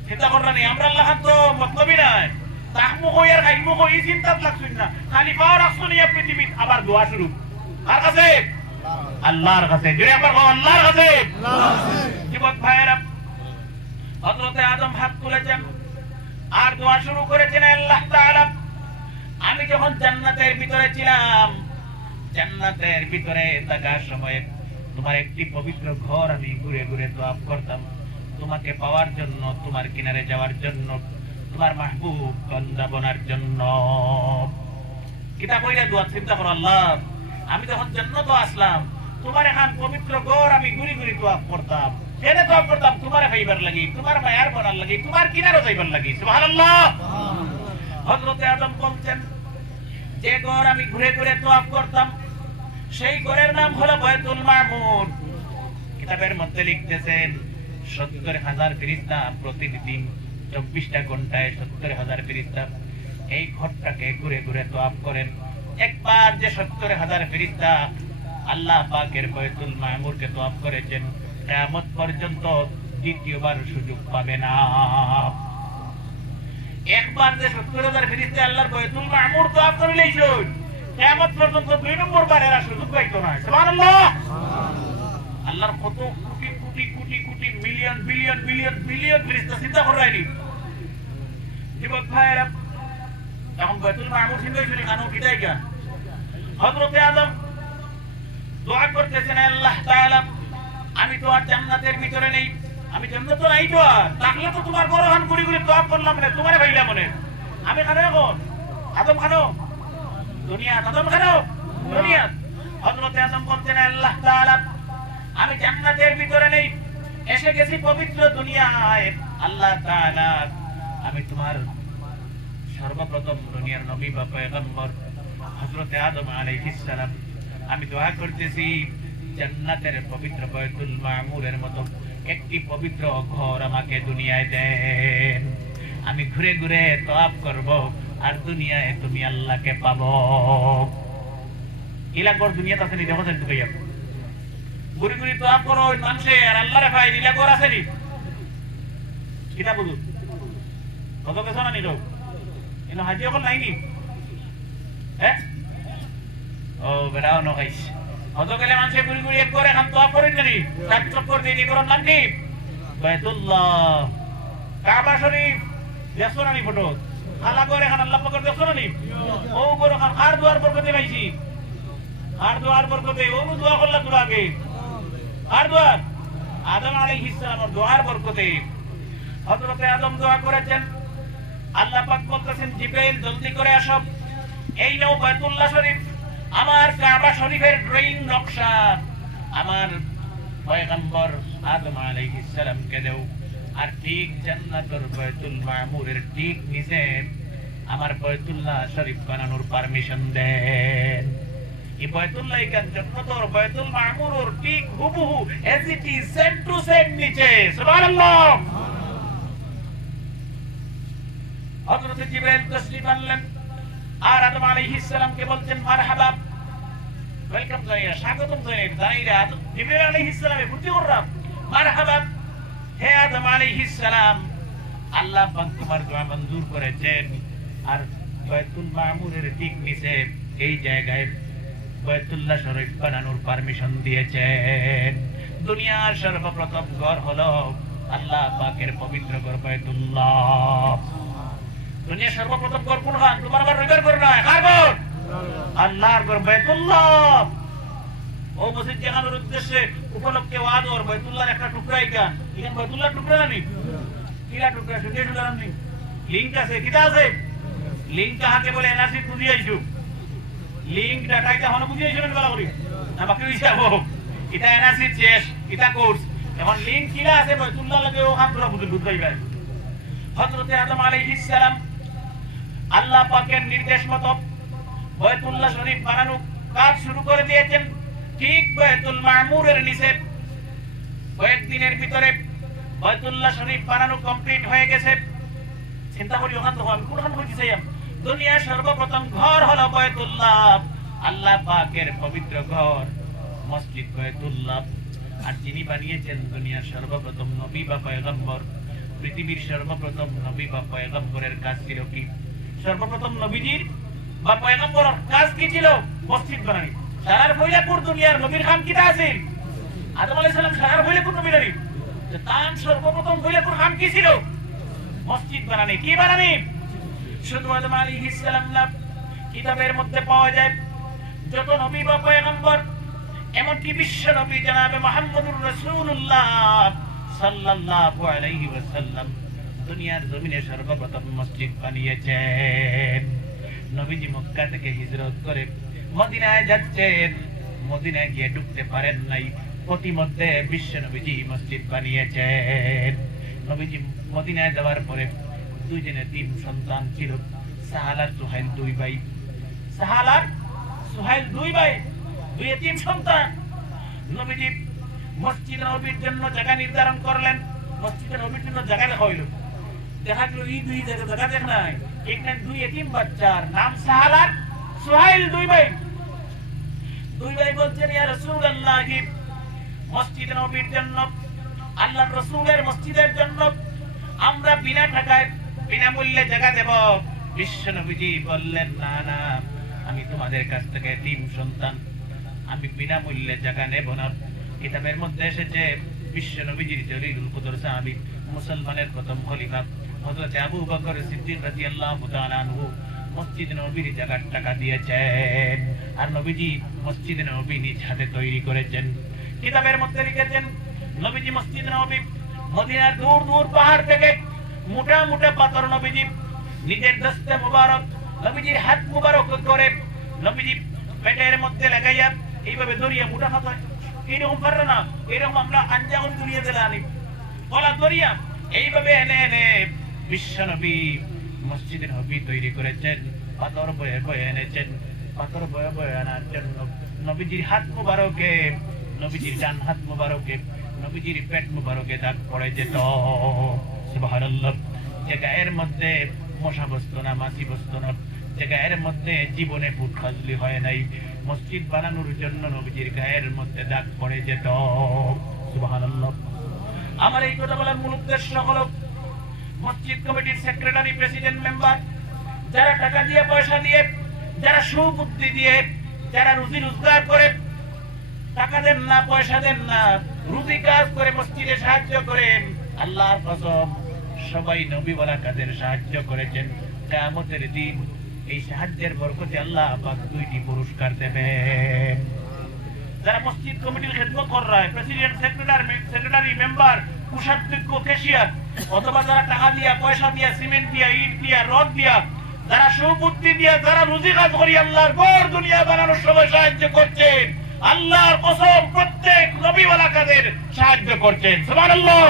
চিন্তা করার নেই আমরা আল্লাহ তো মতলবই নাই তাকমু কই আর খাইমু কই এই চিন্তা লাগছেন না খালি পা রাখছেন এই পৃথিবী আবার দোয়া শুরু কার কাছে আল্লাহর কাছে জোরে আবার আল্লাহর কাছে আল্লাহর কাছে। যুবক ভাইরা হযরত আদম হাত তুলেছেন আর দোয়া শুরু করেছেন আল্লাহ তাআলা আমি যখন জান্নাতের ভিতরে ছিলাম জান্নাতের ভিতরে থাকার সময় তোমার একটি পবিত্র ঘর আমি ঘুরে ঘুরে তওয়াফ করতাম তোমাকে পাওয়ার জন্য, তোমার কিনারে যাওয়ার জন্য, তোমার মাহবুব বান্দা বনার জন্য। কিতা কইরা দোয়া চিন্তা করো, আল্লাহ আমি যখন জান্নাত আসলাম, তোমার এখন পবিত্র ঘর আমি ঘুরি ঘুরি তোয়াফ করতাম, কেনে তোয়াফ করতাম? তোমার ভাইবার লাগি, তোমার মায়ার বনার লাগি, তোমার কিনারে যাইবার লাগি। সুবহানাল্লাহ। হযরত আদম বলছেন, যে ঘর আমি ঘুরে ঘুরে তোয়াফ করতাম, সেই ঘরের নাম হলো বাইতুল মামুর। কিতাবের মধ্যে লিখতেছেন ৭০,০০০ ফেরেশতা প্রতিদিন ২৪টা ঘন্টায় ৭০,০০০ ফেরেশতা এই ঘরটাকে ঘুরে ঘুরে তোয়াফ করেন। একবার যে ৭০,০০০ ফেরেশতা আল্লাহ পাকের বাইতুল মামুরকে তোয়াফ করেছেন, কিয়ামত পর্যন্ত দ্বিতীয়বার সুযোগ পাবে না। একবার যে ৭০,০০০ ফেরেশতা আল্লাহর বাইতুল মামুর তোয়াফ করলেই শুন, কিয়ামত পর্যন্ত ২ নম্বর বার এরা সুযোগ পাইতো না। সুবহানাল্লাহ। আল্লাহর কত crore crore crore crore million billion billion billion ফেরেশতা চিন্তা করায়নি। যুবক ভাইরা, এখন বাইতুল মামুর চিন্তা শুনি কানো বিদায় গান। হযরত আদম দোয়া করতেছেন, আল্লাহ তাআলা আমি তো আর জান্নাতের ভিতরে নেই, আমি জান্নাতে নাই তো, আর তাহলে তো তোমার বড়হান ঘুরি ঘুরি তোয়াফ করলাম না, তোমারে ভাইলা মনে আমি খানো এখন আদম খানো দুনিয়া, আদম খানো দুনিয়া। হযরত আদম বলতেন, আল্লাহ তাআলা আমি জান্নাতের ভিতরে নেই, এসে গেছি পবিত্র দুনিয়ায়। আল্লাহ তাআলা আমি তোমার সর্বপ্রথম দুনিয়ার নবী বা পয়গম্বর হযরত আদম আলাইহিস সালাম, আমি দোয়া করতেছি জান্নাতের পবিত্র বাইতুল মামুরের মতো একটি পবিত্র ঘর আমাকে দুনিয়ায় দেন, আমি ঘুরে ঘুরে তোয়াফ করব, আর দুনিয়ায় তুমি আল্লাহকে পাবো। ইলাগর দুনিয়াতে আছে নি? দেখো তো কইয়া ঘুরে ঘুরে তোয়াফ করো মানুষে, আর আল্লাহরে পাই ইলাগর আছে নি? কিতা বুঝু কত কিছু না নিলো এনো হাজি এখন নাইনি। হ্যাঁ ও বেড়াও নখাইস হত গেলে মানুষে ঘুরি ঘুরি এক করে এখন তোয়াফ করেন নানি, চার চক্কর দিয়ে নিকরণ নাম কি বাইতুল্লাহ কাবা শরীফ। দেখছো নানি ফটো খালা করে এখন আল্লাহ পাকের দেখছো নানি? ও করে এখন আর দুয়ার বরকতে পাইছি, আর দুয়ার বরকতে ও দোয়া করলা তোর আগে, আর দুয়ার আদম আলাইহিস সালামের দোয়ার বরকতে। হযরত আদম দোয়া করেছেন, আল্লাহ পাক বলতেছেন, জিবরাইল জলদি করে আসো, এই নাও বাইতুল্লাহ শরীফ, আমার কাবা শরীফের ড্রয়িং নকশা আমার পয়গম্বর আদম আলাইহিস সালামকে দাও। আর ঠিক জান্নাতুল বাইতুল মামুরের ঠিক নিচে আমার বাইতুল্লাহ শরীফ বানানোর পারমিশন দেন। এই বাইতুল্লাহ এখান জান্নাতুর বাইতুল মামুরের ঠিক হুবহু as it is same to same নিচে। সুবহানাল্লাহ। হযরত জিবরাইল তশরীফ আনলেন, আর আদম আলাইহিস সালামকে বলছেন, মারহাবা, ওয়েলকাম জানাইয়া স্বাগতম জানাইয়া জিবরাইল আলাইহিস সালামে বুঝতে করলাম, মারহাবা হে আদম আলাইহিস সালাম, আল্লাহ পাক তোমার দোয়া মঞ্জুর করেছেন, আর বাইতুল মামুরের ঠিক নিচে এই জায়গায় বাইতুল্লাহ শরীফ বানানোর পারমিশন দিয়েছেন। দুনিয়ার সর্বপ্রথম ঘর হলো আল্লাহ পাকের পবিত্র ঘর বাইতুল্লাহ। দুনিয়ার সর্বপ্রথম ঘর কোন ঘর? তোমার ঘর রইবার ঘর নয়, কার ঘর? আল্লাহর ঘর বাইতুল্লাহ। ও মসজিদ জাগানোর উদ্দেশ্যে উপলক্ষে ওয়াদর বাইতুল্লাহর একটা টুকরা এখান এখান বাইতুল্লাহ টুকরা নানি কিলা টুকরা সুদে টুকরা নানি লিংক আছে, কিটা আছে লিংক কাহাকে বলে এনআরসি বুঝি আইছো, লিংক ডাটাইতে হন বুঝি আইছো না বলা করি না বাকি হিসাব এটা এনআরসি চেস এটা কোর্স এখন লিংক কিলা আছে বাইতুল্লাহ লাগে ও হাত ধরা বুঝি বুঝাইবা। হযরত আদম আলাইহিস সালাম আল্লাহ পাকের নির্দেশ মতো বাইতুল্লাহ শরীফ বানানোর কাজ শুরু করে দিয়েছেন। ঠিক বাইতুল মামুরের নিচে কয়েকদিনের ভিতরে বাইতুল্লাহ শরীফ বানানো কমপ্লিট হয়ে গেছে। চিন্তা করি ওখান তো আমি কোনখান বলতেছি, দুনিয়ার সর্বপ্রথম ঘর হলো বাইতুল্লাহ, আল্লাহ পাকের পবিত্র ঘর মসজিদ বাইতুল্লাহ। আর যিনি বানিয়েছেন দুনিয়ার সর্বপ্রথম নবী বা পয়গম্বর, পৃথিবীর সর্বপ্রথম নবী বা পয়গম্বরের কাজ ছিল কি? সর্বপ্রথম নবীজির বা পয়গম্বরের কাজ কি ছিল? মসজিদ বানানো। সারার ফইলাপুর দুনিয়ার নবীর খাম কিটা আছে? আদম আলাইহিস সালাম সারার ফইলাপুর নবী নবী তান সর্বপ্রথম ফইলাপুর খাম কি ছিল? মসজিদ বানানো। কি বানানো? শুধু আদম আলাইহিস সালাম না, কিতাবের মধ্যে পাওয়া যায় যত নবী বা পয়গম্বর, এমনকি বিশ্ব নবী জনাবে মুহাম্মদুর রাসূলুল্লাহ সাল্লাল্লাহু আলাইহি ওয়াসাল্লাম দুনিয়ার জমিনে সর্বপ্রথম মসজিদ বানিয়েছেন। নবীজি মক্কা থেকে হিজরত করে মদিনায় যাচ্ছেন, মদিনায় গিয়ে ঢুকতে পারেন নাই, প্রতিমধ্যে বিশ্ব নবীজি মসজিদ বানিয়েছেন। নবীজি মদিনায় যাওয়ার পরে দুইজনের 3 সন্তান ছিল, সাহাল আর সুহাইল 2 ভাই। সাহাল আর সুহাইল 2 ভাই, 2 এতিম সন্তান। নবীজি মসজিদ নববীর জন্য জায়গা নির্ধারণ করলেন। মসজিদ নববীর জন্য জায়গা দেখা হইল, দেখা গেল এই 2 জায়গা দেখ নাই, এখানে 2 এতিম বাচ্চার নাম সাহাল আর সুহাইল 2 ভাই। 2 ভাই বলছেন, ইয়া রাসূলুল্লাহ, মসজিদ নববীর জন্য, আল্লাহর রাসূলের মসজিদের জন্য আমরা বিনা টাকায় বিনামূল্যে জায়গা দেব। বিশ্ব নবীজি বললেন, না না, আমি তোমাদের কাছ থেকে এতিম সন্তান, আমি বিনামূল্যে জায়গা নেব না। কিতাবের মধ্যে এসেছে বিশ্ব নবীজির জলিলুল কদর সাহাবী, মুসলমানের প্রথম খলিফা হযরত আবু বকর সিদ্দিক রাদিয়াল্লাহু তাআলা আনহু মসজিদ নববীর জায়গার টাকা দিয়েছেন, আর নবীজি মসজিদ নববী নিজ হাতে তৈরি করেছেন। কিতাবের মধ্যে লিখেছেন, নবীজি মসজিদ নববী মদিনার দূর দূর পাহাড় থেকে মোটা মোটা পাথর নবীজি নিজের দস্তে মুবারক, নবীজির হাত মুবারক করে নবীজি পেটের মধ্যে লাগাইয়া এইভাবে দরিয়া মোটা পাথর, এরকম পারে না, এরকম আমরা আঞ্জাউল দুনিয়া দিলে আনি বলা দরিয়া, এইভাবে এনে এনে বিশ্ব নবী মসজিদ নববী তৈরি করেছেন। পাথর বয়ে বয়ে এনেছেন। পাথর বয়ে বয়ে আনার জন্য নবীজির হাত মুবারকে, নবীজির ডান হাত মুবারকে, নবীজির পেট মুবারকে দাগ পড়ে যেত। সুবহানাল্লাহ। যে গায়ের মধ্যে মশা বসতো না, মাছি বসতো না, যে গায়ের মধ্যে জীবনে ফুট ফাজলি হয় নাই, মসজিদ বানানোর জন্য নবীজির গায়ের মধ্যে দাগ পড়ে যেত। সুবহানাল্লাহ। আমার এই কথা বলার মূল উদ্দেশ্য হলো, মসজিদ কমিটির সেক্রেটারি, প্রেসিডেন্ট, মেম্বার, যারা টাকা দিয়ে পয়সা দিয়ে, যারা সুবুদ্ধি দিয়ে, যারা রুজি রোজগার করে, টাকা দেন না, পয়সা দেন না, রুজি কাজ করে মসজিদে সাহায্য করেন, আল্লাহর কসম সবাই নবীওয়ালা কাজের সাহায্য করেছেন। কিয়ামতের দিন এই সাহায্যের বরকতে আল্লাহ পাক 2টি পুরস্কার দেবেন। যারা মসজিদ কমিটির খেদমত করে, প্রেসিডেন্ট, সেক্রেটারি, মেম্বার, কোষাধ্যক্ষ, ক্যাশিয়ার, অথবা যারা টাকা দিয়া, পয়সা দিয়া, সিমেন্ট দিয়া, ইট দিয়া, রড দিয়া, যারা সুবুদ্ধি দিয়া, যারা রুজি কাজ করি আল্লাহর ঘর দুনিয়া বানানোর সময় সাহায্য করছেন, আল্লাহর কসম প্রত্যেক নবীওয়ালা কাজের সাহায্য করছেন। সুবহানাল্লাহ।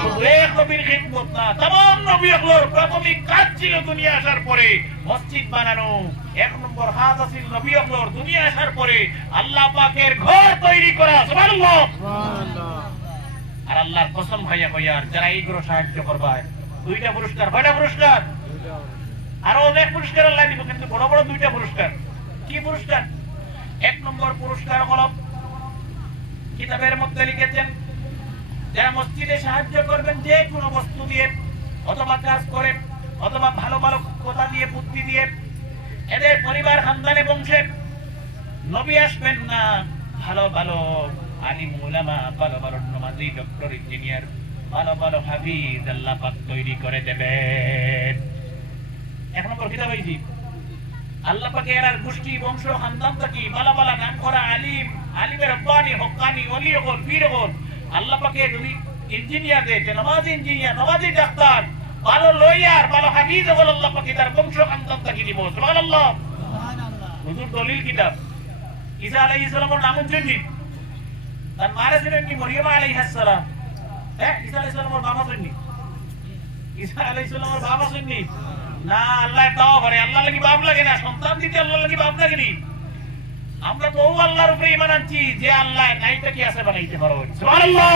শুধু এক নবীর খিদমত না, तमाम নবীগুলোর প্রাথমিক কাজ ছিল দুনিয়া আসার পরে মসজিদ বানানো। 1 নম্বর কাজ ছিল নবীগুলোর দুনিয়া আসার পরে আল্লাহ পাকের ঘর তৈরি করা। সুবহানাল্লাহ। আর আল্লাহর কসম ভাইয়া ভাইয়া, যারা এইগুলো সাহায্য করবে 2টা পুরস্কার, 2টা পুরস্কার, আরো অনেক পুরস্কার আল্লাহ দিব, কিন্তু বড় বড় 2টা পুরস্কার। কি পুরস্কার? 1 নম্বর পুরস্কার হলো, কিতাবের মধ্যে লিখেছেন, যারা মসজিদে সাহায্য করবেন যে কোনো বস্তু দিয়ে, অথবা কাজ করে, অথবা ভালো ভালো কথা দিয়ে, বুদ্ধি দিয়ে, এদের পরিবার, খানদানে, বংশে নবী আসবেন না, ভালো ভালো আলিম উলামা, ভালো ভালো নামাজি, ডক্টর, ইঞ্জিনিয়ার, ভালো ভালো হাফিজ আল্লাহ পাক তৈরি করে দেবেন। 1 নম্বর কিতাব হইছি, আল্লাহ পাকে এর গোষ্ঠী, বংশ, খানদান থেকে ভালো ভালো নাম করা আলিম, আলিমের রব্বানি, হক্কানি, ওলি হল, পীর হল, আল্লাহ পাকে যদি ইঞ্জিনিয়ার দেয়, নামাজি ইঞ্জিনিয়ার, নামাজি ডাক্তার, ভালো লয়ার, ভালো হাফিজ হল, আল্লাহ পাকে তার বংশ খানদান থেকে দিব। সুবহানাল্লাহ। হুজুর দলিল কিতাব, ঈসা আলাইহিস সালামের নাম শুননি, তার মারে ছিলেন কি মরিয়ম আলাইহিস সালাম। হ্যাঁ, ঈসা আলাইহিস সালামের বাবা শুননি, ঈসা আলাইহিস সালামের বাবা শুননি না। আল্লাহ তাও পারে, আল্লাহ লাগি বাপ লাগে না, সন্তান দিতে আল্লাহ লাগি বাপ লাগে নি। আমরা তো আল্লাহর উপরে ঈমান আনছি যে আল্লাহ নাইটা কি আছে বানাইতে পারো। সুবহানাল্লাহ।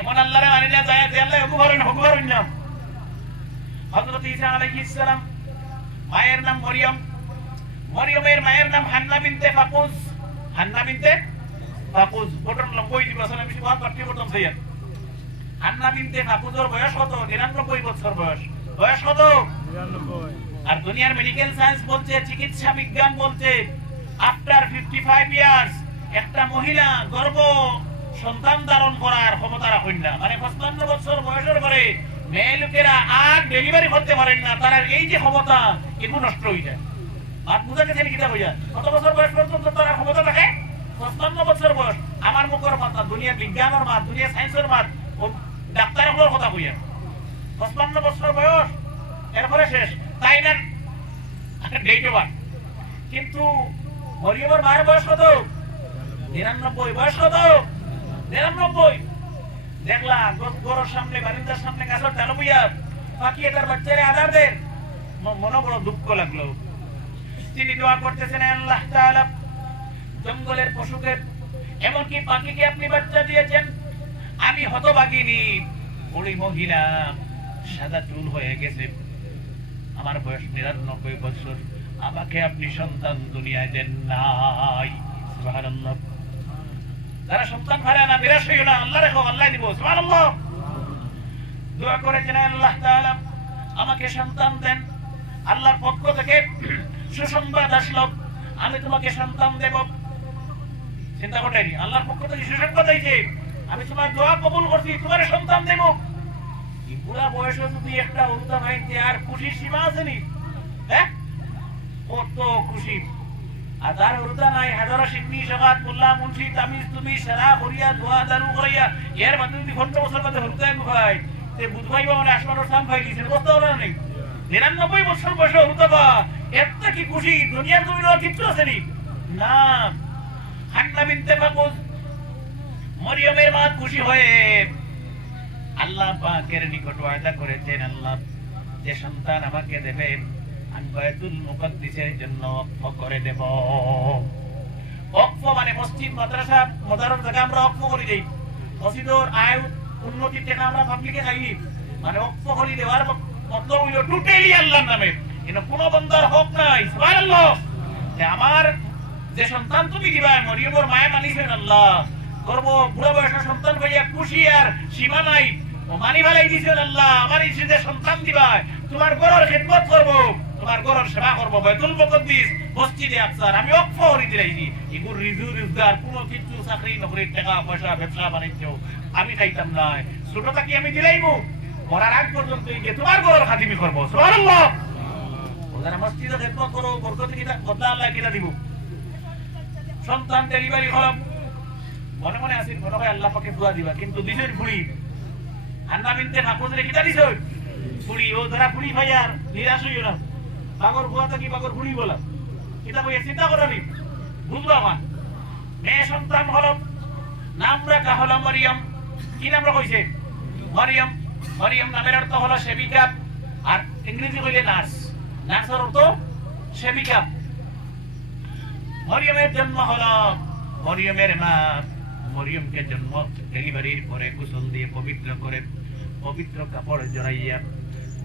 এমন আল্লাহরে মানি না যায় যে আল্লাহ হুকুম নাম। হযরত ঈসা আলাইহিস সালাম মায়ের নাম মরিয়ম, মরিয়মের মায়ের নাম হান্না বিনতে ফাকুজ, হান্না বিনতে ফাকুজ। বটন 90 দিবস আমি বেশি বাদ পাঠ্য করতাম সাইয়া। হান্না বিনতে ফাকুজের বয়স কত? 99 বছর বয়স। বয়স কত? 99। আর দুনিয়ার মেডিকেল সায়েন্স বলছে, চিকিৎসা বিজ্ঞান বলছে, আফটার 55 ইয়ার্স একটা মহিলা গর্ভ সন্তান ধারণ করার ক্ষমতা রাখেন না। মানে 55 বছর বয়সের পরে মেয়ে লোকেরা আর ডেলিভারি করতে পারেন না, তার এই যে ক্ষমতা এগুলো নষ্ট হয়ে যায়। আর বুঝা গেছে কিতা হইয়া, কত বছর বয়স পর্যন্ত তার ক্ষমতা থাকে? 55 বছর বয়স, আমার মুখের মাথা, দুনিয়া বিজ্ঞানের মাত, দুনিয়া সায়েন্সের মাত, ও ডাক্তারের কথা কইয়া 55 বছর বয়স, এরপরে শেষ, তাই না ডেট ওভার। কিন্তু মরিয়মের মায়ের বয়স কত? 99। বয়স কত? 99। দেখলা ঘরের সামনে, বারিন্দার সামনে গাছের ডাল বইয়া পাখি এটার বাচ্চারে আদার দেন, মনে বড় দুঃখ লাগলো। তিনি দোয়া করতেছেন, আল্লাহ তাআলা জঙ্গলের পশুকে, এমনকি পাখিকে আপনি বাচ্চা দিয়েছেন, আমি হতভাগিনী বুড়ি মহিলা, সাদা চুল হয়ে গেছে, আমার বয়স 99 বছর, আমাকে আপনি সন্তান দুনিয়ায় দেন নাই। সুবহানাল্লাহ। যারা সন্তান হারা না, নিরাশ হইও না, আল্লাহ রেখো, আল্লাহ দিব। সুবহানাল্লাহ। দোয়া করেছেন, আল্লাহ তাআলা আমাকে সন্তান দেন। আল্লাহর পক্ষ থেকে সুসংবাদ আসলো, আমি তোমাকে সন্তান দেব। চিন্তা করেনি, আল্লাহর পক্ষ থেকে সুসংবাদ আইছে, আমি তোমার দোয়া কবুল করছি, তোমার সন্তান দেব। এই বুড়া বয়সে যদি একটা উত্তম হইতে আর খুশির সীমা আছে নি? হ্যাঁ, কত খুশি। আর যার উর্দা নাই, হাজারো সিন্নি সগাত মোল্লা মুন্সি তামিজ তুমি সারা করিয়া দোয়া দারু করিয়া এর মধ্যে যদি 50 বছর মধ্যে হরুদায় ভাই তে বুধবাই মানে আসমানোর সাম ভাই দিয়েছেন, বুঝতে পারলেন নেই? 99 বছর বয়সে হরুদাবা এত কি খুশি, দুনিয়ার তুমি চিত্র আছে নি না? হান্না বিনতে ফাকুজ মরিয়মের মা খুশি হয়ে আল্লাহ পাকের নিকট ওয়াদা করেছেন, আল্লাহ যে সন্তান আমাকে দেবেন আমি বাইতুল মুকাদ্দিসের জন্য ওয়াকফ করে দেব। ওয়াকফ মানে মসজিদ, মাদ্রাসা, মাদারসার জায়গা আমরা ওয়াকফ করে দেই। মসজিদের আয় উন্নতির টাকা আমরা পাবলিকে খাই, মানে ওয়াকফ করে দেওয়ার মতলব হইল টোটালি আল্লাহর নামে, এটা কোনো বান্দার হক নাই। সুবহানাল্লাহ। যে আমার যে সন্তান তুমি দিবা, মরিয়মের মায়ে মানিছেন আল্লাহ করব, বুড়া বয়সের সন্তান হইয়া খুশি আর সীমা নাই, ও মানি ভালাই দিছেন আল্লাহ, আমার এই যে সন্তান দিবা তোমার ঘরের খিদমত করব, তোমার ঘরের সেবা করব, বাইতুল মুকাদ্দিস, মসজিদে আকসার আমি ওয়াকফ করে দিলাইছি। এগুলো রিজু রোজগার কোনো কিছু, চাকরি নকরির টাকা পয়সা, ব্যবসা বাণিজ্য আমি খাইতাম না, ছোটটা কি আমি দিলাইবো, মরার আগ পর্যন্ত গিয়ে তোমার ঘরের খাদিমি করব। সুবহানাল্লাহ। ওরা মসজিদে খিদমত করো, বরকত কি বদলা আল্লাহ কিনা দিব। সন্তান ডেলিভারি হল, মনে মনে আসিল মনে হয় আল্লাহ পাকে দোয়া দিবা, কিন্তু দিছেন ফুড়ি। হান্না বিনতে ফাকুজরে কিটা দিছ ফুড়ি, ও ধরা ফুড়ি ভাই আর নিরাশ হইও না, বাগর বুয়াটা কি বাগর ফুড়ি বলা, এটা কইয়া চিন্তা করনি, বুঝলো আমার মেয়ে সন্তান হল, নাম রাখা হলো মরিয়ম। কি নাম রাখা হইছে? মরিয়ম। মরিয়ম নামের অর্থ হলো সেবিকা, আর ইংরেজি কইলে নার্স, নার্সের অর্থ সেবিকা। মরিয়মের জন্ম হলো, মরিয়মের মা মরিয়মকে জন্ম ডেলিভারির পরে গোসল দিয়ে পবিত্র করে, পবিত্র কাপড় জড়াইয়া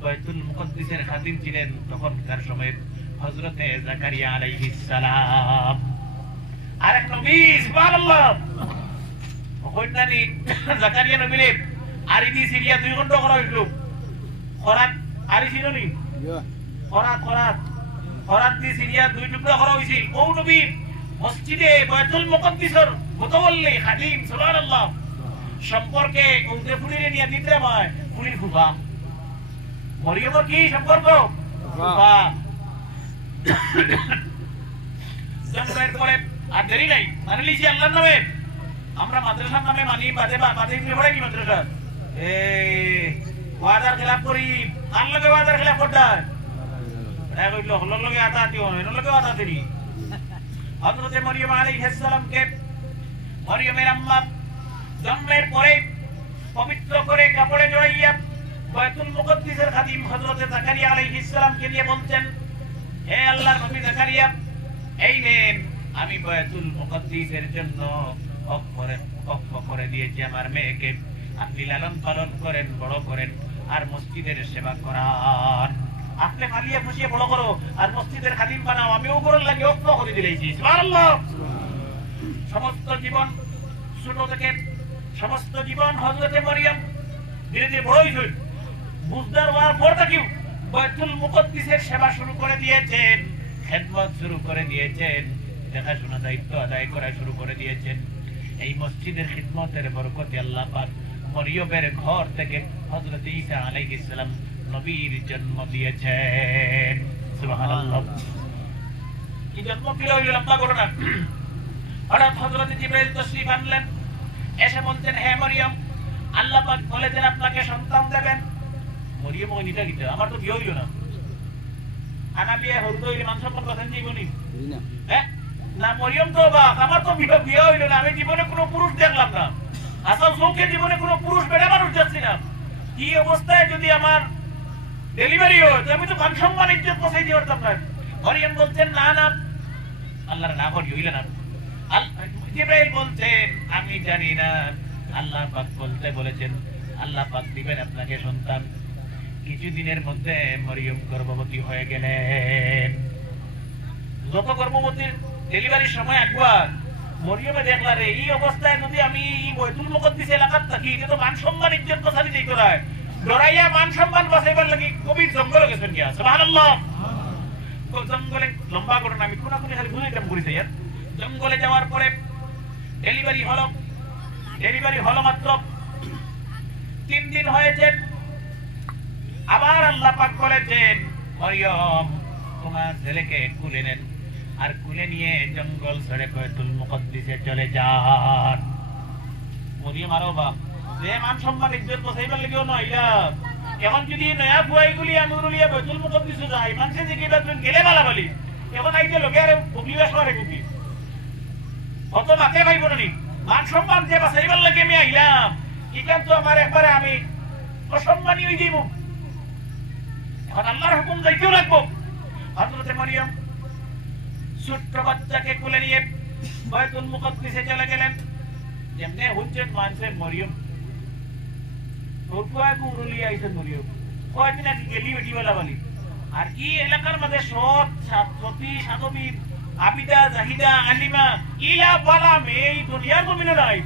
বাইতুল মুকাদ্দিসের খাদিম ছিলেন তখনকার সময়ে হযরতে জাকারিয়া আলাইহিস সালাম। আরেক নবী, সুবহানাল্লাহ, কইনানি জাকারিয়া নবীরে আরিদি সিরিয়া 2 ঘন্টা করা হইল, খরাত আরি ছিল নি, খরাত দি সিরিয়া 2 টুকরা করা হইছিল। ও নবী মসজিদে বাইতুল মুকাদ্দিসের মুতাওয়াল্লি খাদিম, সুবহানাল্লাহ, সম্পর্কে ওদের ফুলিরে নিয়ে দিতে হয়, ফুলির ফুফা। মরিয়মের কি সম্পর্ক? ফুফা। জন্মের পরে আর দেরি নাই, মানে লিছি আল্লাহর নামে। আমরা মাদ্রাসার নামে মানি, বাদে বাদে পড়াই নি মাদ্রাসা, ওয়াদার খেলাফ করি, আর লগে ওয়াদার খেলাফ করতাম, এটা কইল হলর লগে আতা দিও, এর লগে আতা দিনি। হযরতে মরিয়ম আলাইহিস সালামকে মরিয়মের আম্মা জন্মের পরে পবিত্র করে কাপড়ে জড়াইয়া বাইতুল মুকাদ্দিসের খাদিম হযরতে জাকারিয়া আলাইহিস সালামকে নিয়ে বলতেন, হে আল্লাহর নবী জাকারিয়া, এই নেন আমি বাইতুল মুকাদ্দিসের জন্য ওয়াকফ করে দিয়েছি আমার মেয়েকে, আপনি লালন পালন করেন, বড় করেন, আর মসজিদের সেবা করান। আপনি ফালিয়ে ফুসিয়ে বড় করো আর মসজিদের খাদিম বানাও, আমিও করার লাগে ওয়াকফ করে দিয়েছি। সুবহানাল্লাহ। সমস্ত জীবন ছোট থেকে সমস্ত জীবন হযরতে মরিয়ম ধীরে ধীরে বড় হইল, বুঝদার হওয়ার পর থেকে বাইতুল মুকাদ্দিসের সেবা শুরু করে দিয়েছেন, খেদমত শুরু করে দিয়েছেন, দেখাশোনা দায়িত্ব আদায় করা শুরু করে দিয়েছেন। এই মসজিদের খিদমতের বরকতে আল্লাহ পাক মরিয়মের ঘর থেকে হযরত ঈসা আলাইহিস সালাম নবীর জন্ম দিয়েছেন। সুবহানাল্লাহ। কি জন্ম কি হইল লম্বা ঘটনা। হঠাৎ হযরত জিবরাইল তশরীফ আনলেন, এসে বলতেন, হে মরিয়ম, আল্লাহ পাক বলেছেন আপনাকে সন্তান দেবেন। মরিয়ম ওই নিটা নিতে, আমার তো বিয়ে হইল না, আনা বিয়ে হইল হইলে মান সম্মান কথা জীবনী হ্যাঁ না, মরিয়ম তো বাপ, আমার তো বিয়ে হইল না, আমি জীবনে কোনো পুরুষ দেখলাম না, আসল চৌকে জীবনে কোনো পুরুষ বেড়া মানুষ যাচ্ছি না, কি অবস্থায় যদি আমার ডেলিভারি হয় আমি তো মান সম্মান ইজ্জত পৌঁছাই দিয়ে পারতাম না। মরিয়ম বলছেন, না না, আল্লাহর না করি হইল না। জিবরাইল বলছে, আমি জানি না, আল্লাহ পাক বলতে বলেছেন আল্লাহ পাক দিবেন আপনাকে সন্তান। কিছুদিনের মধ্যে মরিয়ম গর্ভবতী হয়ে গেলেন। যত গর্ভবতীর ডেলিভারির সময় একবার মরিয়মে দেখলা রে, এই অবস্থায় যদি আমি বৈতুল মুকদ্দিস এলাকার থাকি, এটা তো মান সম্মান ইজ্জত পৌঁছানি দিত না, ডরাইয়া মান সম্মান বাঁচাইবার লাগি কবির জঙ্গলে গেছেন গিয়া, সুবহানাল্লাহ। জঙ্গলে লম্বা ঘটনা, আমি কোনাকুনি খালি বুঝাইতাম করি যাই। জঙ্গলে যাওয়ার পরে ডেলিভারি হলো মাত্র 3 দিন হয়েছে। আবার আল্লাহ পাক বলেছেন, মরিয়ম তোমার ছেলেকে কুলে নেন, আর কুলে নিয়ে জঙ্গল ছেড়ে বাইতুল মুকদ্দিসে চলে যান। মরিয়ম আরো বাপ, যে মান সম্মান ইজ্জত বসাইবার লাগেও নইলা, এখন যদি নয়া বুয়াইগুলি আমরুলিয়া বাইতুল মুকদ্দিসে যায়, মানুষে যে কিবা তুমি গেলে মালা বলি, এখন আইতে লোকে আরে বুকলিবা শহরে বুকি কত মাকে ভাইব না, মান সম্মান যে বাসাইবার লাগে আমি আইলাম, এখান তো আমার একবারে আমি অসম্মানী হয়ে যাইব। এখন আল্লাহর হুকুম যাইতেও লাগবো। হযরত মরিয়ম ছোট্ট বাচ্চাকে কোলে নিয়ে বাইতুল মুকদ্দিসে চলে গেলেন। যেমনে হুজ্জত মানছে মরিয়ম, ওরকুয়া কুরুলি আইছে মরিয়ম, কয়দিন আগে গেলি বেটি বলা বলি। আর এই এলাকার মধ্যে সৎ সতী সাধবী আবিদা জাহিদা আলিমা ইলা বালা মেই দুনিয়া জমিনে নাই,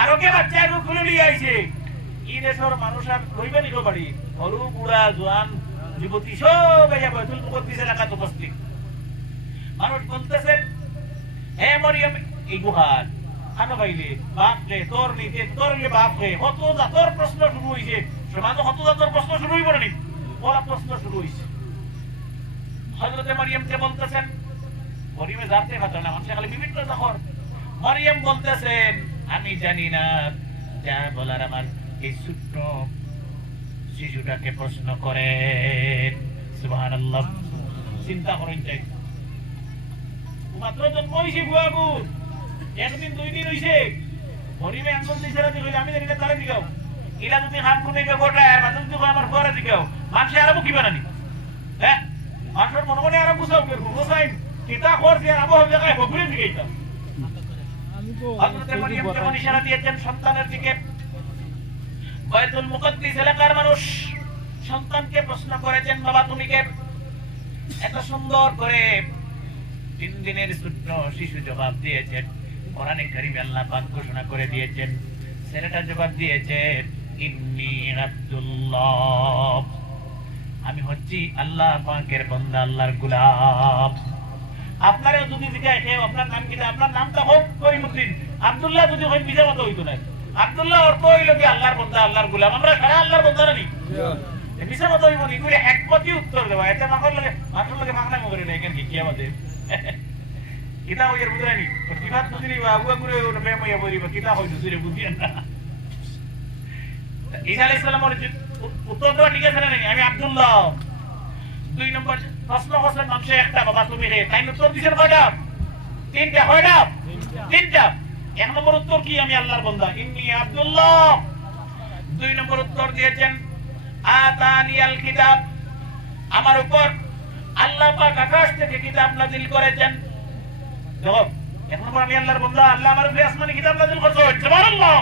আর ওকে বাচ্চা কোলে নিয়ে আইছে। এই দেশের মানুষ আর রইবে নিকো বাড়ি, সরু বুড়া জোয়ান যুবতী সব এই বাইতুল মুকদ্দিস এলাকাতে উপস্থিত। মানুষ বলতেছে, হে মরিয়ম, এই গুহার খানো পাইলে বাপ রে, তোর নিতে তোর বাপ রে, কত জাতর প্রশ্ন শুরু হয়েছে। সমাজে কত জাতর প্রশ্ন শুরু হইব না, বড় প্রশ্ন শুরু হয়েছে। হযরতে মরিয়মকে বলতেছেন, মরিয়মে জানতে পারতো না, মানুষ খালি বিভিন্ন তখন। মরিয়ম বলতেছেন, আমি জানি না, যা বলার আমার এই ছোট্ট শিশুটাকে প্রশ্ন করেন। সুবহানাল্লাহ, চিন্তা করেন, চাই মাত্র জন্ম হয়েছে বুয়াবু, 1 দিন 2 দিন হয়েছে, মরিয়মে আঙ্গুল দিছে রাতে কইলে আমি জানি না, তারে দিগাও ইলা যদি হাত কোনে গোটায় আর বাদুল দিগো আমার পরে দিগাও, মানুষ আর কি বানানি হ্যাঁ, মানুষের মনে মনে আর বুঝাও করব বুঝাই কিতা করছে আর আবহ জায়গায় বগুড়ে দিগাইতাম। হযরত মরিয়ম যখন ইশারা দিয়েছেন সন্তানের দিকে, বাইতুল মুকদ্দিস এলাকার মানুষ সন্তানকে প্রশ্ন করেছেন, বাবা তুমি কে? এত সুন্দর করে 3 দিনের ছোট্ট শিশু জবাব দিয়েছেন। কোরআনে কারীমে আল্লাহ পাক ঘোষণা করে দিয়েছেন, ছেলেটা জবাব দিয়েছে, ইন্নী আব্দুল্লাহ, আমি হচ্ছি আল্লাহ পাকের বান্দা, আল্লাহর গোলাম। আপনারও যদি জিজ্ঞাসা কেউ আপনার নাম কি, আপনার নামটা হোক করিমউদ্দিন, আব্দুল্লাহ যদি হয় বিজা মতো হইতো না। আব্দুল্লাহ অর্থ হইল কি আল্লাহর বান্দা, আল্লাহর গোলাম। আমরা সারা আল্লাহর বান্দা নানি বিজা মতো হইব নি করে একপতি উত্তর দেওয়া, এতে মাখর লাগে মাখর লাগে মাখনা মরে না, এখানে কি আমাদের কিতা হইয়ার বুঝে নি কিবাত বুঝিনি আগুয়া করে প্রেম হইয়া বলিব, কিতা হইতো সুরে বুঝি না। ঈসা আলাইহিস সালামের উত্তর দেওয়া ঠিক আছে না? আমি আব্দুল্লাহ। 2 নম্বর প্রশ্ন করছেন মানুষে একটা, বাবা তুমি রে, তাই উত্তর দিছেন কয়টা? 3টা। কয়টা? 3টা। 1 নম্বর উত্তর কি? আমি আল্লাহর বান্দা, ইন্নী আব্দুল্লাহ। 2 নম্বর উত্তর দিয়েছেন, আতানিয়াল কিতাব, আমার উপর আল্লাহ পাক আকাশ থেকে কিতাব নাযিল করেছেন। জবাব 1 নম্বর আমি আল্লাহর বান্দা, আল্লাহ আমার উপরে আসমানি কিতাব নাযিল করেছেন। সুবহানাল্লাহ।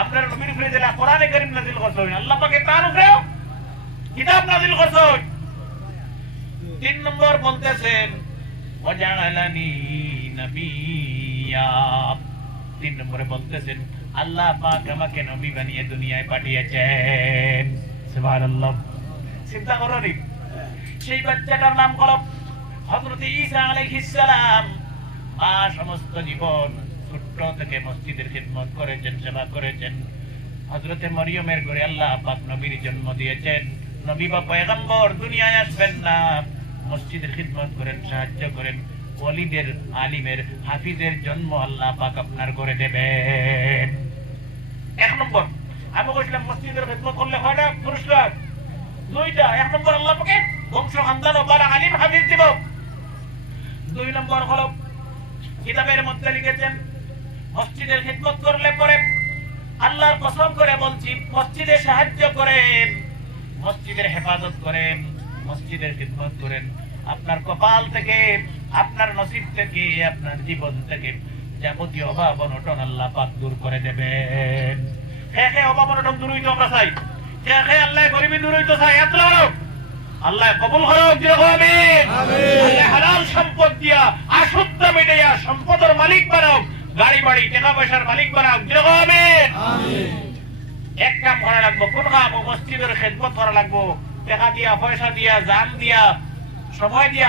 আপনার নবীর উপরে যে কোরআনে কারীম নাযিল করেছেন, আল্লাহ পাক তার উপরে কিতাব নাযিল করেছেন। 3 নম্বর বলতেছেন, ওয়াজআলানি নাবিয়্যা। 3 নম্বরে বলতেছেন, আল্লাহ পাক আমাকে নবী বানিয়ে দুনিয়ায় পাঠিয়েছেন। সুবহানাল্লাহ। চিন্তা করো নি, সেই বাচ্চাটার নাম হলো হযরত ঈসা আলাইহিস সালাম। মা সমস্ত জীবন ছোট্ট থেকে মসজিদের খিদমত করেছেন, সেবা করেছেন। হযরত মরিয়মের ঘরে আল্লাহ পাক নবীর জন্ম দিয়েছেন। নবী বা পয়গম্বর দুনিয়ায় আসবেন না, মসজিদের খিদমত করেন, সাহায্য করেন, ওলিদের আলিমের হাফিজের জন্ম আল্লাহ পাক আপনার করে দেবেন। 1 নম্বর আমি কইছিলাম মসজিদের খিদমত করলে হয় না পুরস্কার 2টা। 1 নম্বর আল্লাহ পাকে বংশ খানদান ও বালা আলিম হাফিজ দিব। 2 নম্বর হলো কিতাবের মধ্যে লিখেছেন মসজিদের খিদমত করলে পরে আল্লাহর কসম করে বলছি মসজিদে সাহায্য করেন, মসজিদের হেফাজত করেন, মসজিদের খিদমত করেন, আপনার কপাল থেকে, আপনার নসিব থেকে, আপনার জীবন থেকে যাবতীয় অভাব অনটন আল্লাহ পাক দূর করে দেবেন। হে অভাব অনটন দূর হইতে আমরা চাই, হে আল্লাহ গরিবী দূর হইতে চাই। এত আল্লাহ কবুল করুক, যেরকম আমিন। আল্লাহ হালাল সম্পদ দিয়া আশুদ্ধ মিটাইয়া সম্পদের মালিক বানাও, গাড়ি বাড়ি টাকা পয়সার মালিক বানাও, যেরকম আমিন। এক কাম করা লাগবো, কোন কাম? মসজিদের খেদমত করা লাগবো, টাকা দিয়া, পয়সা দিয়া, জান দিয়া, সময় দিয়া,